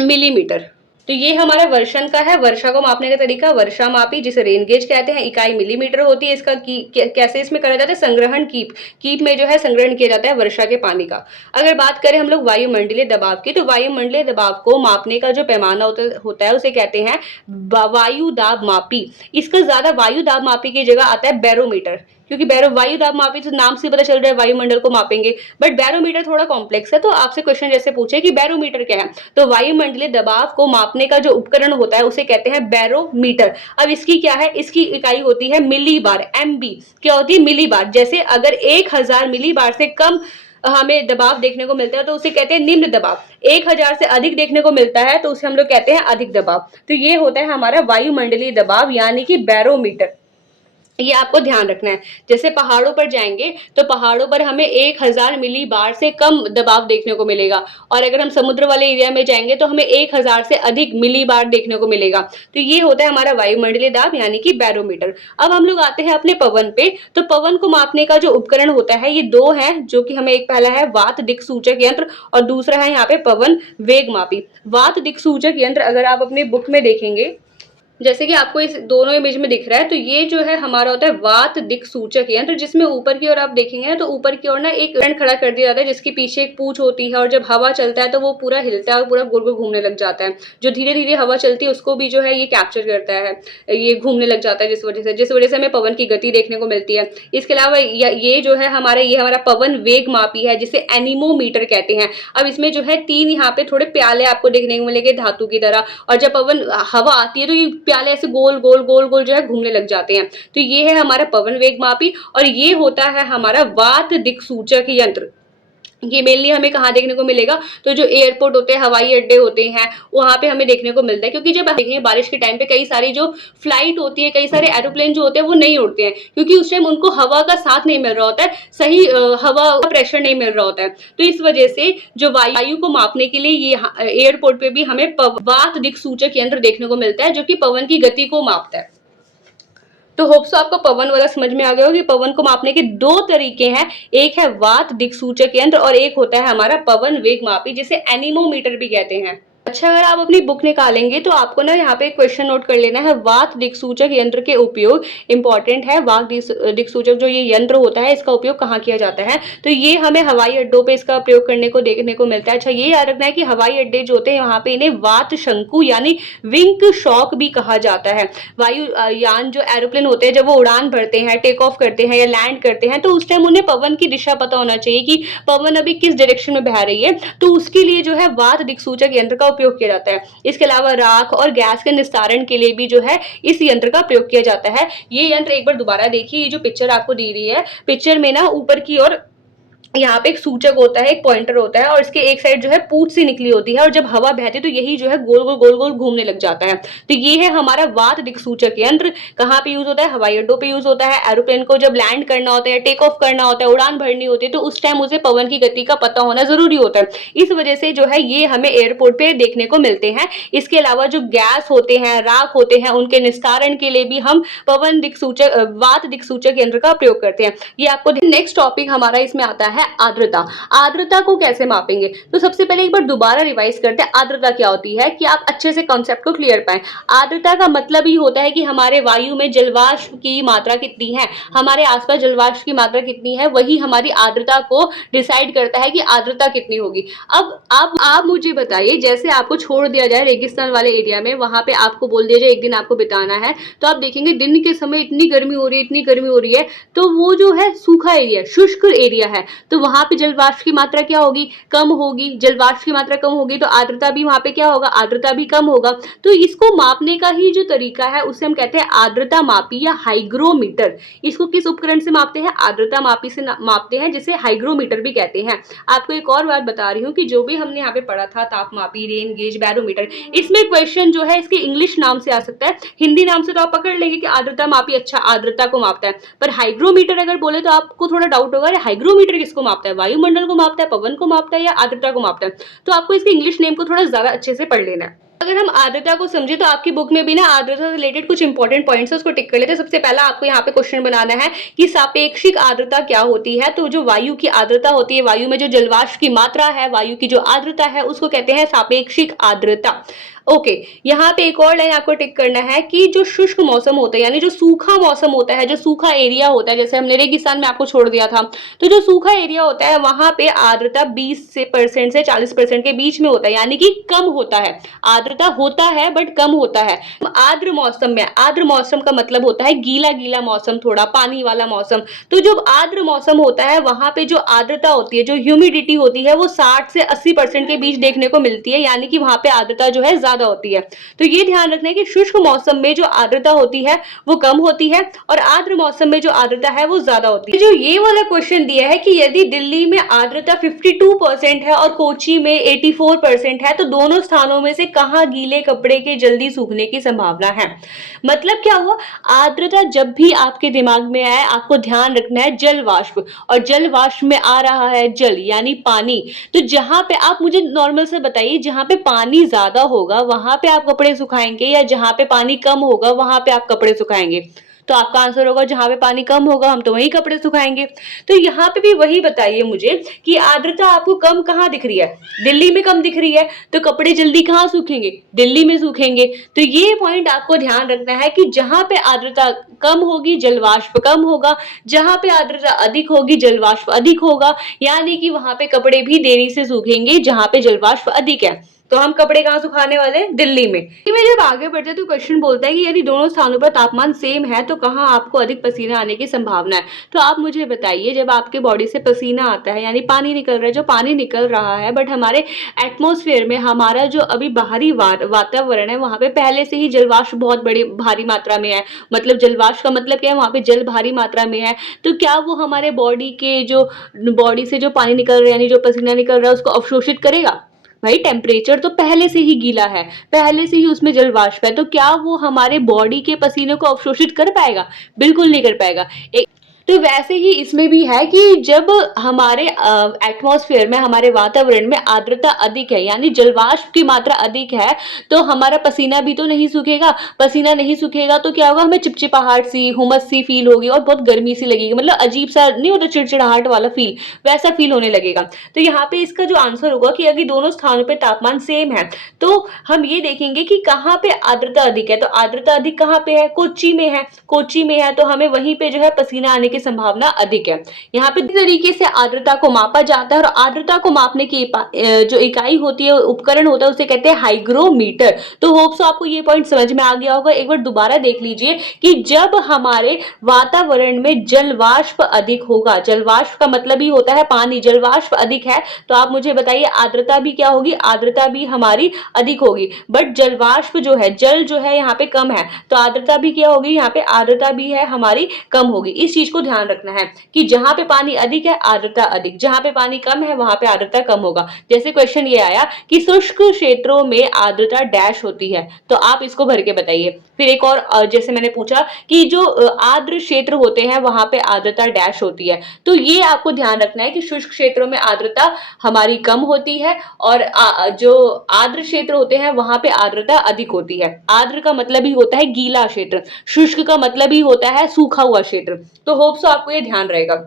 मिलीमीटर। तो ये हमारा वर्षन का है, वर्षा को मापने का तरीका वर्षा मापी, जिसे रेन गेज कहते हैं, इकाई मिलीमीटर होती है। इसका कैसे इसमें करा जाता है, संग्रहण कीप में जो है संग्रहण किया जाता है वर्षा के पानी का। अगर बात करें हम लोग वायुमंडलीय दबाव की, तो वायुमंडलीय दबाव को मापने का जो पैमाना होता है उसे कहते हैं वायु दाब मापी। इसका ज्यादा वायु दाब मापी की जगह आता है बैरोमीटर, क्योंकि वायु दाब मापी तो नाम से पता चल रहा है वायुमंडल को मापेंगे, बट बैरोमीटर थोड़ा कॉम्प्लेक्स है। तो आपसे क्वेश्चन जैसे पूछे कि बैरोमीटर क्या है, तो वायुमंडलीय दबाव को मापने का जो उपकरण होता है उसे कहते हैं बैरोमीटर। अब इसकी क्या है, इसकी इकाई होती है मिली बार, MB क्या होती है, मिली बार। जैसे अगर 1000 मिली बार से कम हमें दबाव देखने को मिलता है तो उसे कहते हैं निम्न दबाव, 1000 से अधिक देखने को मिलता है तो उसे हम लोग कहते हैं अधिक दबाव। तो ये होता है हमारा वायुमंडलीय दबाव यानी कि बैरोमीटर। ये आपको ध्यान रखना है। जैसे पहाड़ों पर जाएंगे तो पहाड़ों पर हमें 1000 मिली बार से कम दबाव देखने को मिलेगा, और अगर हम समुद्र वाले एरिया में जाएंगे तो हमें 1000 से अधिक मिली बार देखने को मिलेगा। तो ये होता है हमारा वायुमंडलीय दाब यानी कि बैरोमीटर। अब हम लोग आते हैं अपने पवन पे, तो पवन को मापने का जो उपकरण होता है ये 2 है, जो कि हमें एक पहला है वात दिक्सूचक यंत्र और दूसरा है यहाँ पे पवन वेग मापी। वात दिक्सूचक यंत्र अगर आप अपने बुक में देखेंगे, जैसे कि आपको इस दोनों इमेज में दिख रहा है, तो ये जो है हमारा होता है वात दिक्सूचक यंत्र, जिसमें ऊपर की ओर आप देखेंगे तो ऊपर की ओर ना एक उपकरण खड़ा कर दिया जाता है, जिसके पीछे एक पूंछ होती है, और जब हवा चलता है तो वो पूरा हिलता है और पूरा गोल गोल घूमने लग जाता है। जो धीरे धीरे हवा चलती है उसको भी जो है ये कैप्चर करता है, ये घूमने लग जाता है, जिस वजह से हमें पवन की गति देखने को मिलती है। इसके अलावा ये जो है हमारा पवन वेग मापी है, जिसे एनीमोमीटर कहते हैं। अब इसमें जो है 3 यहाँ पे थोड़े प्याले आपको देखने को मिलेंगे धातु की तरह, और जब पवन हवा आती है तो ये प्याले ऐसे गोल गोल गोल गोल जो है घूमने लग जाते हैं। तो ये है हमारा पवन वेग मापी, और ये होता है हमारा वात दिक्सूचक यंत्र। ये मेनली हमें कहाँ देखने को मिलेगा, तो जो एयरपोर्ट होते हैं, हवाई अड्डे होते हैं, वहां पे हमें देखने को मिलता है। क्योंकि जब देखेंगे बारिश के टाइम पे कई सारी जो फ्लाइट होती है, कई सारे एरोप्लेन जो होते हैं वो नहीं उड़ते हैं, क्योंकि उस टाइम उनको हवा का साथ नहीं मिल रहा होता है, सही हवा का प्रेशर नहीं मिल रहा होता है। तो इस वजह से जो वायु को मापने के लिए ये एयरपोर्ट पे भी हमें वात दिक्सूचक यंत्र देखने को मिलता है, जो कि पवन की गति को मापता है। तो होप्स आपको पवन वाला समझ में आ गया हो कि पवन को मापने के 2 तरीके हैं, एक है वात दिक्सूचक यंत्र और एक होता है हमारा पवन वेग मापी, जिसे एनीमोमीटर भी कहते हैं। अच्छा, अगर आप अपनी बुक निकालेंगे तो आपको ना यहाँ पे क्वेश्चन नोट कर लेना है, वात दिक्सूचक यंत्र के उपयोग इंपॉर्टेंट है। वात दिक्सूचक जो ये यंत्र होता है इसका उपयोग कहाँ किया जाता है, तो ये हमें हवाई अड्डों पे इसका प्रयोग करने को देखने को मिलता है। अच्छा, ये याद रखना है कि हवाई अड्डे जो होते हैं वहां पे इन्हें वात शंकु यानी विंग शॉक भी कहा जाता है। वायु यान जो एरोप्लेन होते हैं जब वो उड़ान भरते हैं, टेक ऑफ करते हैं या लैंड करते हैं, तो उस टाइम उन्हें पवन की दिशा पता होना चाहिए कि पवन अभी किस डायरेक्शन में बह रही है, तो उसके लिए जो है वात दिक्सूचक यंत्र का उपयोग किया जाता है। इसके अलावा राख और गैस के निस्तारण के लिए भी जो है इस यंत्र का प्रयोग किया जाता है। ये यंत्र एक बार दोबारा देखिए, ये जो पिक्चर आपको दी रही है, पिक्चर में ना ऊपर की ओर यहाँ पे एक सूचक होता है, एक पॉइंटर होता है और इसके एक साइड जो है पूंछ सी निकली होती है और जब हवा बहती है तो यही जो है गोल गोल गोल गोल घूमने लग जाता है। तो ये है हमारा वात दिक्सूचक यंत्र। कहाँ पे यूज होता है, हवाई अड्डों पे यूज होता है। एरोप्लेन को जब लैंड करना होता है, टेक ऑफ करना होता है, उड़ान भरनी होती है, तो उस टाइम उसे पवन की गति का पता होना जरूरी होता है। इस वजह से जो है ये हमें एयरपोर्ट पे देखने को मिलते हैं। इसके अलावा जो गैस होते हैं, राख होते हैं, उनके निस्तारण के लिए भी हम पवन दिक्सूचक वात दिक्सूचक यंत्र का प्रयोग करते हैं। ये आपको नेक्स्ट टॉपिक हमारा इसमें आता है आर्द्रता। आर्द्रता को कैसे मापेंगे, तो सबसे पहले एक बार दोबारा रिवाइज करते हैं आर्द्रता क्या होती है, कि आप अच्छे से कॉन्सेप्ट को क्लियर पाएं। आर्द्रता का मतलब ही होता है कि हमारे वायु में जलवाष्प की मात्रा कितनी है, हमारे आसपास जलवाष्प की मात्रा कितनी है, वही हमारी आर्द्रता को डिसाइड करता है कि आर्द्रता कितनी होगी। अब आप मुझे बताइए, जैसे आपको छोड़ दिया जाए रेगिस्तान वाले एरिया में, वहां पे आपको बोल दिया जाए एक दिन आपको बिताना है, तो आप देखेंगे दिन के समय इतनी गर्मी हो रही है, इतनी गर्मी हो रही है, तो वो जो है सूखा एरिया, शुष्क एरिया है, तो वहां पे जलवाष्प की मात्रा क्या होगी, कम होगी। जलवाष्प की मात्रा कम होगी तो आर्द्रता भी वहां पे क्या होगा, आर्द्रता भी कम होगा। तो इसको मापने का ही जो तरीका है उसे हम कहते हैं आर्द्रता मापी या हाइग्रोमीटर। इसको किस उपकरण से मापते हैं, आर्द्रता मापी से मापते हैं, जिसे हाइग्रोमीटर भी कहते हैं। आपको एक और बात बता रही हूँ कि जो भी हमने यहाँ पे पढ़ा था, तापमापी, रेन गेज, बैरोमीटर, इसमें क्वेश्चन जो है इसके इंग्लिश नाम से आ सकता है। हिंदी नाम से तो आप पकड़ लेंगे कि आर्द्रता मापी, अच्छा आर्द्रता को मापता है, पर हाइग्रोमीटर अगर बोले तो आपको थोड़ा डाउट होगा, हाइग्रोमीटर किसको मापता है, वायुमंडल को मापता है, पवन को मापता है या आर्द्रता को मापता है। तो आपको इसके इंग्लिश नेम को थोड़ा ज्यादा अच्छे से पढ़ लेना है। अगर हम आर्द्रता को समझे तो आपकी बुक में भी ना आर्द्रता से रिलेटेड कुछ इंपॉर्टेंट पॉइंट्स है, उसको टिक कर लेते हैं। सबसे पहला आपको यहाँ पे क्वेश्चन बनाना है कि सापेक्षिक आर्द्रता क्या होती है। तो जो वायु की आर्द्रता होती है, वायु में जो जलवाष्प की मात्रा है, वायु की जो आर्द्रता है, उसको कहते हैं सापेक्षिक आर्द्रता। ओके, यहाँ पे एक और लाइन आपको टिक करना है कि जो शुष्क मौसम होता है, यानी जो सूखा मौसम होता है, जो सूखा एरिया होता है, जैसे हमने रेगिस्तान में आपको छोड़ दिया था, तो जो सूखा एरिया होता है वहां पे आर्द्रता 20% से 40% के बीच में होता है, यानी कि कम होता है। आर्द्रता होता है बट कम होता है। आर्द्र मौसम में, आर्द्र मौसम का मतलब होता है गीला गीला मौसम, थोड़ा पानी वाला मौसम। तो जब आर्द्र मौसम होता है वहां पे जो आर्द्रता होती है, जो ह्यूमिडिटी होती है, वो 60 से 80% के बीच देखने को मिलती है, यानी कि वहां पे आर्द्रता जो है ज्यादा होती है। तो ये ध्यान रखना है कि शुष्क मौसम में जो आर्द्रता होती है वो कम होती है और आर्द्र मौसम में जो आर्द्रता है वो ज्यादा होती है। जो ये वाला क्वेश्चन दिया है कि यदि दिल्ली में आर्द्रता 52% है और कोची में 84% है, तो दोनों स्थानों में से कहां गीले कपड़े के जल्दी सूखने की संभावना है। मतलब क्या हुआ, आर्द्रता जब भी आपके दिमाग में आए आपको ध्यान रखना है जल वाष्प, और जल वाष्प में आ रहा है जल यानी पानी। तो जहां पे आप मुझे नॉर्मल से बताइए, जहां पे पानी ज्यादा होगा वहां पे आप कपड़े सुखाएंगे या जहां पे पानी कम होगा वहां पे आप कपड़े सुखाएंगे। तो आपका आंसर होगा जहां पे पानी कम होगा हम तो वहीं कपड़े सुखाएंगे। तो यहाँ पे भी वही बताइए मुझे कि आर्द्रता आपको कम कहाँ दिख रही है, दिल्ली में कम दिख रही है, तो कपड़े जल्दी कहाँ सूखेंगे, दिल्ली में सूखेंगे। तो ये पॉइंट आपको ध्यान रखना है कि जहां पे आर्द्रता कम होगी जलवाष्प कम होगा, जहां पे आर्द्रता अधिक होगी जलवाष्प अधिक होगा, यानी कि वहां पे कपड़े भी देरी से सूखेंगे जहां पे जलवाष्प अधिक है। तो हम कपड़े कहाँ सुखाने वाले हैं, दिल्ली में। जब आगे बढ़ते तो क्वेश्चन बोलता है कि यदि दोनों स्थानों पर तापमान सेम है तो कहाँ आपको अधिक पसीना आने की संभावना है। तो आप मुझे बताइए, जब आपके बॉडी से पसीना आता है यानी पानी निकल रहा है, जो पानी निकल रहा है बट हमारे एटमोस्फेयर में हमारा जो अभी बाहरी वातावरण है वहां पे पहले से ही जलवाष्प बहुत बड़ी भारी मात्रा में है। मतलब जलवाष्प का मतलब क्या है, वहां पे जल भारी मात्रा में है। तो क्या वो हमारे बॉडी के जो बॉडी से जो पानी निकल रहा है यानी जो पसीना निकल रहा है उसको अवशोषित करेगा। भाई टेम्परेचर तो पहले से ही गीला है, पहले से ही उसमें जलवाष्प है, तो क्या वो हमारे बॉडी के पसीने को अवशोषित कर पाएगा, बिल्कुल नहीं कर पाएगा। तो वैसे ही इसमें भी है कि जब हमारे एटमॉस्फेयर में, हमारे वातावरण में आर्द्रता अधिक है, यानी जलवाष्प की मात्रा अधिक है, तो हमारा पसीना भी तो नहीं सूखेगा। पसीना नहीं सूखेगा तो क्या होगा, हमें चिपचिपाहट सी, हुमस सी फील होगी और बहुत गर्मी सी लगेगी, मतलब अजीब सा नहीं होता चिड़चिड़ाहट वाला फील, वैसा फील होने लगेगा। तो यहाँ पे इसका जो आंसर होगा कि अगर दोनों स्थानों पे तापमान सेम है तो हम ये देखेंगे कि कहाँ पे आर्द्रता अधिक है। तो आर्द्रता अधिक कहाँ पे है, कोच्चि में है। कोच्चि में है तो हमें वहीं पे जो है पसीना आने की संभावना अधिक है। यहाँ पे तरीके से आर्द्रता को मापा जाता है और आर्द्रता को मापने की जो इकाई होती है, उपकरण होता है, उसे कहते हैं हाइग्रोमीटर। तो होप सो आपको ये पॉइंट समझ में आ गया होगा। एक बार दोबारा देख लीजिए कि जब हमारे वातावरण में जलवाष्प अधिक होगा, जलवाष्प का मतलब ही होता है पानी, जलवाष्प अधिक है तो आप मुझे बताइए आर्द्रता भी क्या होगी, आर्द्रता भी हमारी अधिक होगी। बट जलवाष्प जो है, जल जो है यहाँ पे कम है तो आर्द्रता भी क्या होगी, यहाँ पे आर्द्रता भी है हमारी कम होगी। इस चीज को ध्यान रखना है कि जहां पे पानी अधिक है आर्द्रता अधिक, जहां पे पानी कम है वहां पे आर्द्रता कम होगा। जैसे क्वेश्चन ये आया कि शुष्क क्षेत्रों में आर्द्रता डैश होती है, तो आप इसको भर के बताइए। फिर एक और जैसे मैंने पूछा कि जो आर्द्र क्षेत्र होते हैं वहां पे आर्द्रता डैश होती है, तो ये आपको ध्यान रखना है कि शुष्क क्षेत्रों में आर्द्रता हमारी कम होती है और जो आर्द्र क्षेत्र होते हैं वहां पे आर्द्रता अधिक होती है। आर्द्र का मतलब ही होता है गीला क्षेत्र, शुष्क का मतलब ही होता है सूखा हुआ क्षेत्र। तो होप सो आपको ये ध्यान रहेगा।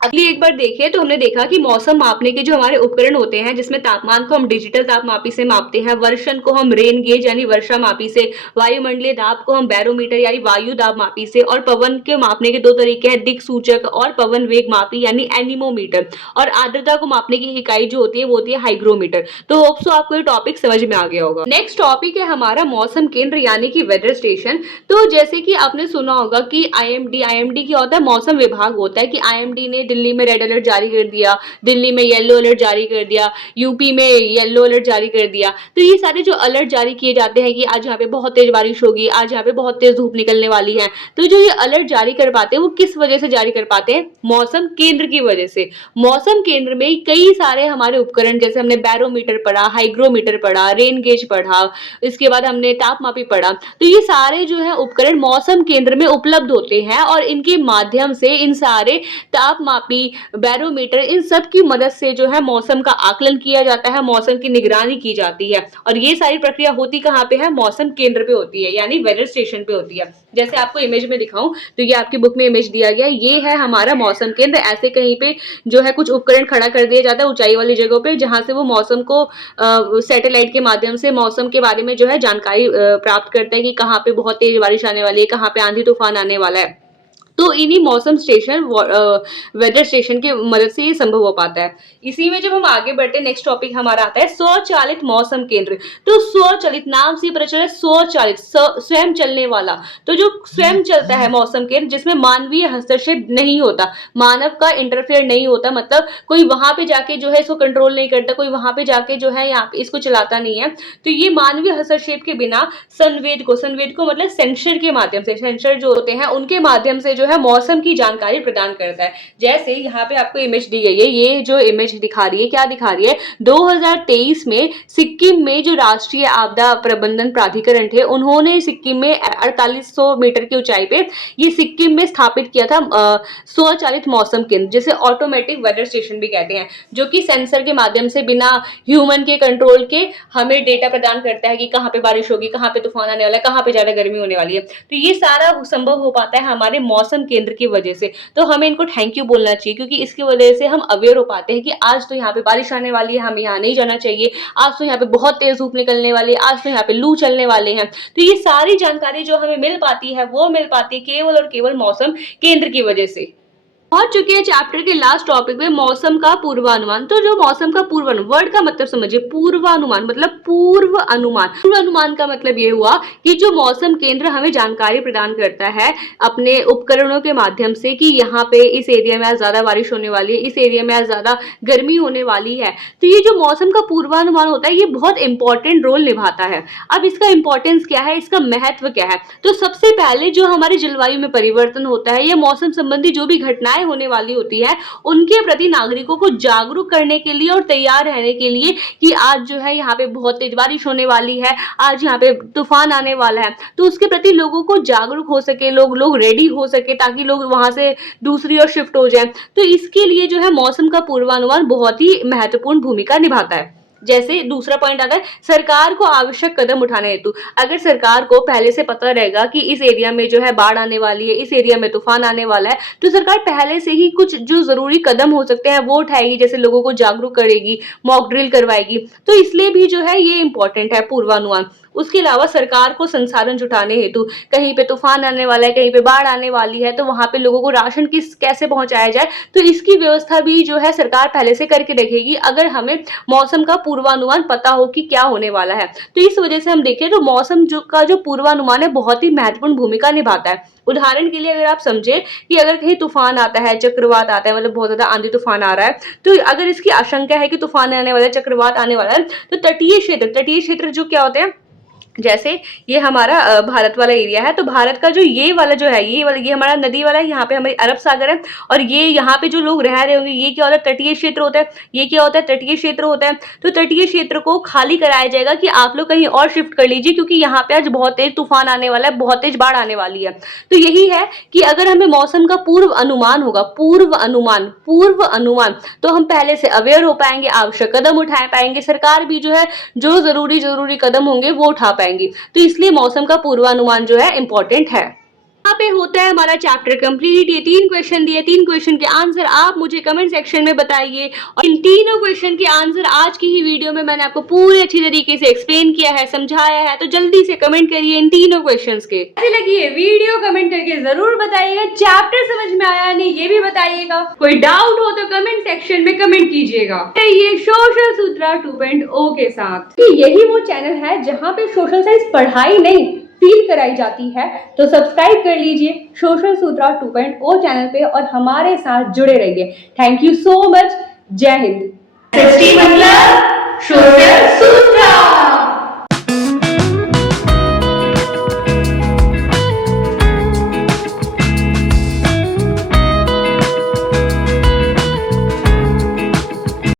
अगली एक बार देखिए तो हमने देखा कि मौसम मापने के जो हमारे उपकरण होते हैं, जिसमें तापमान को हम डिजिटल तापमापी से मापते हैं, वर्षण को हम रेन गेज यानी वर्षा मापी से, वायुमंडलीय दाब को हम बैरोमीटर यानी वायु दाब मापी से, और पवन के मापने के दो तरीके हैं, दिक सूचक और पवन वेग मापी यानी एनीमोमीटर, और आर्द्रता को मापने की इकाई जो होती है वो होती है हाइग्रोमीटर। तो होप सो आपको ये टॉपिक समझ में आ गया होगा। नेक्स्ट टॉपिक है हमारा मौसम केंद्र यानी कि वेदर स्टेशन। तो जैसे कि आपने सुना होगा कि आईएमडी क्या होता है, मौसम विभाग होता है कि आईएमडी ने दिल्ली में रेड अलर्ट जारी कर दिया, दिल्ली में येलो अलर्ट जारी कर दिया, यूपी में येलो अलर्ट जारी कर दिया। तो ये सारे जो अलर्ट जारी किए जाते हैं कि आज यहाँ पे बहुत तेज बारिश होगी, आज यहाँ पे बहुत तेज धूप निकलने वाली है, तो जो ये अलर्ट जारी कर पाते हैं वो किस वजह से जारी कर पाते हैं, मौसम केंद्र की वजह से। मौसम केंद्र में कई सारे हमारे उपकरण, जैसे हमने बैरोमीटर पढ़ा, हाइग्रोमीटर पढ़ा, रेन गेज पढ़ा, इसके बाद हमने तापमापी पढ़ा, तो ये सारे जो है उपकरण मौसम केंद्र में उपलब्ध होते हैं और इनके माध्यम से इन सारे तापमापी, बैरोमीटर, इन सब की मदद से जो है मौसम का आकलन किया जाता है, मौसम की निगरानी की जाती है। और ये सारी प्रक्रिया होती कहाँ पे है, मौसम केंद्र पे होती है यानी वेदर स्टेशन पे होती है। जैसे आपको इमेज में दिखाऊं तो ये आपकी बुक में इमेज दिया गया है, ये है हमारा मौसम केंद्र। ऐसे कहीं पे जो है कुछ उपकरण खड़ा कर दिया जाता है ऊंचाई वाली जगहों पे, जहां से वो मौसम को सैटेलाइट के माध्यम से मौसम के बारे में जो है जानकारी प्राप्त करता है कि कहाँ पे बहुत तेज बारिश आने वाली है, कहाँ पे आंधी तूफान आने वाला है। तो इन्हीं मौसम स्टेशन, वेदर स्टेशन की मदद से ये संभव हो पाता है। इसी में जब हम आगे बढ़ते हैं, नेक्स्ट टॉपिक हमारा आता है स्वचालित मौसम केंद्र। तो स्वचालित, नाम से पता चला स्वचालित, स्वयं चलने वाला। तो जो स्वयं चलता है मौसम केंद्र, जिसमें मानवीय हस्तक्षेप नहीं होता, मानव का इंटरफेयर नहीं होता, मतलब कोई वहां पे जाके जो है इसको कंट्रोल नहीं करता, कोई वहां पे जाके जो है यहाँ पे इसको चलाता नहीं है। तो ये मानवीय हस्तक्षेप के बिना संवेद को मतलब सेंसर के माध्यम से, सेंसर जो होते हैं उनके माध्यम से जो है मौसम की जानकारी प्रदान करता है। जैसे यहाँ पे आपको इमेज दी गई है, ये जो इमेज दिखा रही है, क्या दिखा रही है, 2023 में सिक्किम में जो राष्ट्रीय आपदा प्रबंधन प्राधिकरण थे, उन्होंने सिक्किम में 4800 मीटर की ऊंचाई पे ये सिक्किम में स्थापित किया था स्वचालित मौसम केंद्र, जिसे ऑटोमेटिक वेदर स्टेशन भी कहते हैं, जो कि सेंसर के माध्यम से बिना ह्यूमन के कंट्रोल के हमें डेटा प्रदान करता है कि कहाँ पे बारिश होगी, कहाँ पे तूफान आने वाला है, कहाँ पे ज्यादा गर्मी होने वाली है। तो ये सारा संभव हो पाता है हमारे मौसम केंद्र की वजह से। तो हमें इनको थैंक यू बोलना चाहिए, क्योंकि इसकी वजह से हम अवेयर हो पाते हैं कि आज तो यहाँ पे बारिश आने वाली है, हमें यहाँ नहीं जाना चाहिए, आज तो यहाँ पे बहुत तेज धूप निकलने वाली है, आज तो यहाँ पे लू चलने वाले हैं। तो ये सारी जानकारी जो हमें मिल पाती है वो मिल पाती है केवल और केवल मौसम केंद्र की वजह से। पहुंच चुके हैं चैप्टर के लास्ट टॉपिक में, मौसम का पूर्वानुमान। तो जो मौसम का पूर्वानुमान, वर्ड का मतलब समझिए, पूर्वानुमान मतलब पूर्व अनुमान। पूर्व अनुमान का मतलब ये हुआ कि जो मौसम केंद्र हमें जानकारी प्रदान करता है अपने उपकरणों के माध्यम से कि यहाँ पे इस एरिया में आज ज्यादा बारिश होने वाली है, इस एरिया में आज ज्यादा गर्मी होने वाली है। तो ये जो मौसम का पूर्वानुमान होता है ये बहुत इंपॉर्टेंट रोल निभाता है। अब इसका इंपॉर्टेंस क्या है, इसका महत्व क्या है? तो सबसे पहले जो हमारे जलवायु में परिवर्तन होता है या मौसम संबंधी जो भी घटनाएं घटनाएं होने वाली होती है उनके प्रति नागरिकों को जागरूक करने के लिए और तैयार रहने के लिए कि आज जो है यहाँ पे बहुत तेज बारिश होने वाली है, आज यहाँ पे तूफान आने वाला है, तो उसके प्रति लोगों को जागरूक हो सके, लोग रेडी हो सके ताकि लोग वहां से दूसरी ओर शिफ्ट हो जाएं। तो इसके लिए जो है मौसम का पूर्वानुमान बहुत ही महत्वपूर्ण भूमिका निभाता है। जैसे दूसरा पॉइंट आता है सरकार को आवश्यक कदम उठाने हेतु। अगर सरकार को पहले से पता रहेगा कि इस एरिया में जो है बाढ़ आने वाली है, इस एरिया में तूफान आने वाला है, तो सरकार पहले से ही कुछ जो जरूरी कदम हो सकते हैं वो उठाएगी, जैसे लोगों को जागरूक करेगी, मॉक ड्रिल करवाएगी। तो इसलिए भी जो है ये इंपॉर्टेंट है पूर्वानुमान। उसके अलावा सरकार को संसाधन जुटाने हेतु, कहीं पे तूफान आने वाला है, कहीं पे बाढ़ आने वाली है, तो वहां पे लोगों को राशन कैसे पहुंचाया जाए, तो इसकी व्यवस्था भी जो है सरकार पहले से करके रखेगी अगर हमें मौसम का पूर्वानुमान पता हो कि क्या होने वाला है। तो इस वजह से हम देखें तो मौसम का जो पूर्वानुमान है बहुत ही महत्वपूर्ण भूमिका निभाता है। उदाहरण के लिए अगर आप समझे कि अगर कहीं तूफान आता है, चक्रवात आता है, मतलब बहुत ज्यादा आंधी तूफान आ रहा है, तो अगर इसकी आशंका है कि तूफान आने वाला है, चक्रवात आने वाला है, तो तटीय क्षेत्र जो क्या होते हैं, जैसे ये हमारा भारत वाला एरिया है, तो भारत का जो ये वाला जो है, ये हमारा नदी वाला है, यहाँ पे हमारी अरब सागर है, और ये यहाँ पे जो लोग रह रहे होंगे ये क्या होता है, तटीय क्षेत्र होता है। ये क्या होता है, तटीय क्षेत्र होता है। तो तटीय क्षेत्र को खाली कराया जाएगा कि आप लोग कहीं और शिफ्ट कर लीजिए, क्योंकि यहाँ पे आज बहुत तेज तूफान आने वाला है, बहुत तेज बाढ़ आने वाली है। तो यही है कि अगर हमें मौसम का पूर्व अनुमान होगा, पूर्व अनुमान, तो हम पहले से अवेयर हो पाएंगे, आवश्यक कदम उठा पाएंगे, सरकार भी जो है जो जरूरी कदम होंगे वो उठा पाएंगे। तो इसलिए मौसम का पूर्वानुमान जो है इंपॉर्टेंट है। यहाँ पे होता है हमारा चैप्टर कंप्लीट। ये 3 क्वेश्चन दिए, 3 क्वेश्चन के आंसर आप मुझे कमेंट सेक्शन में बताइए, और इन तीनों क्वेश्चन के आंसर आज की ही वीडियो में मैंने आपको पूरे अच्छी तरीके से एक्सप्लेन किया है, समझाया है। तो जल्दी से कमेंट करिए इन तीनों क्वेश्चंस के। कैसी लगी ये वीडियो कमेंट करके जरूर बताइएगा। चैप्टर समझ में आया नहीं ये भी बताइएगा। कोई डाउट हो तो कमेंट सेक्शन में कमेंट कीजिएगा। ये सोशल सूत्रा 2.0 के साथ, यही वो चैनल है जहाँ पे सोशल साइंस पढ़ाई नहीं फील कराई जाती है। तो सब्सक्राइब कर लीजिए सोशल सूत्रा 2.0 चैनल पे और हमारे साथ जुड़े रहिए। Thank you so much. जय हिंद। मतलब सोशल सूत्रा।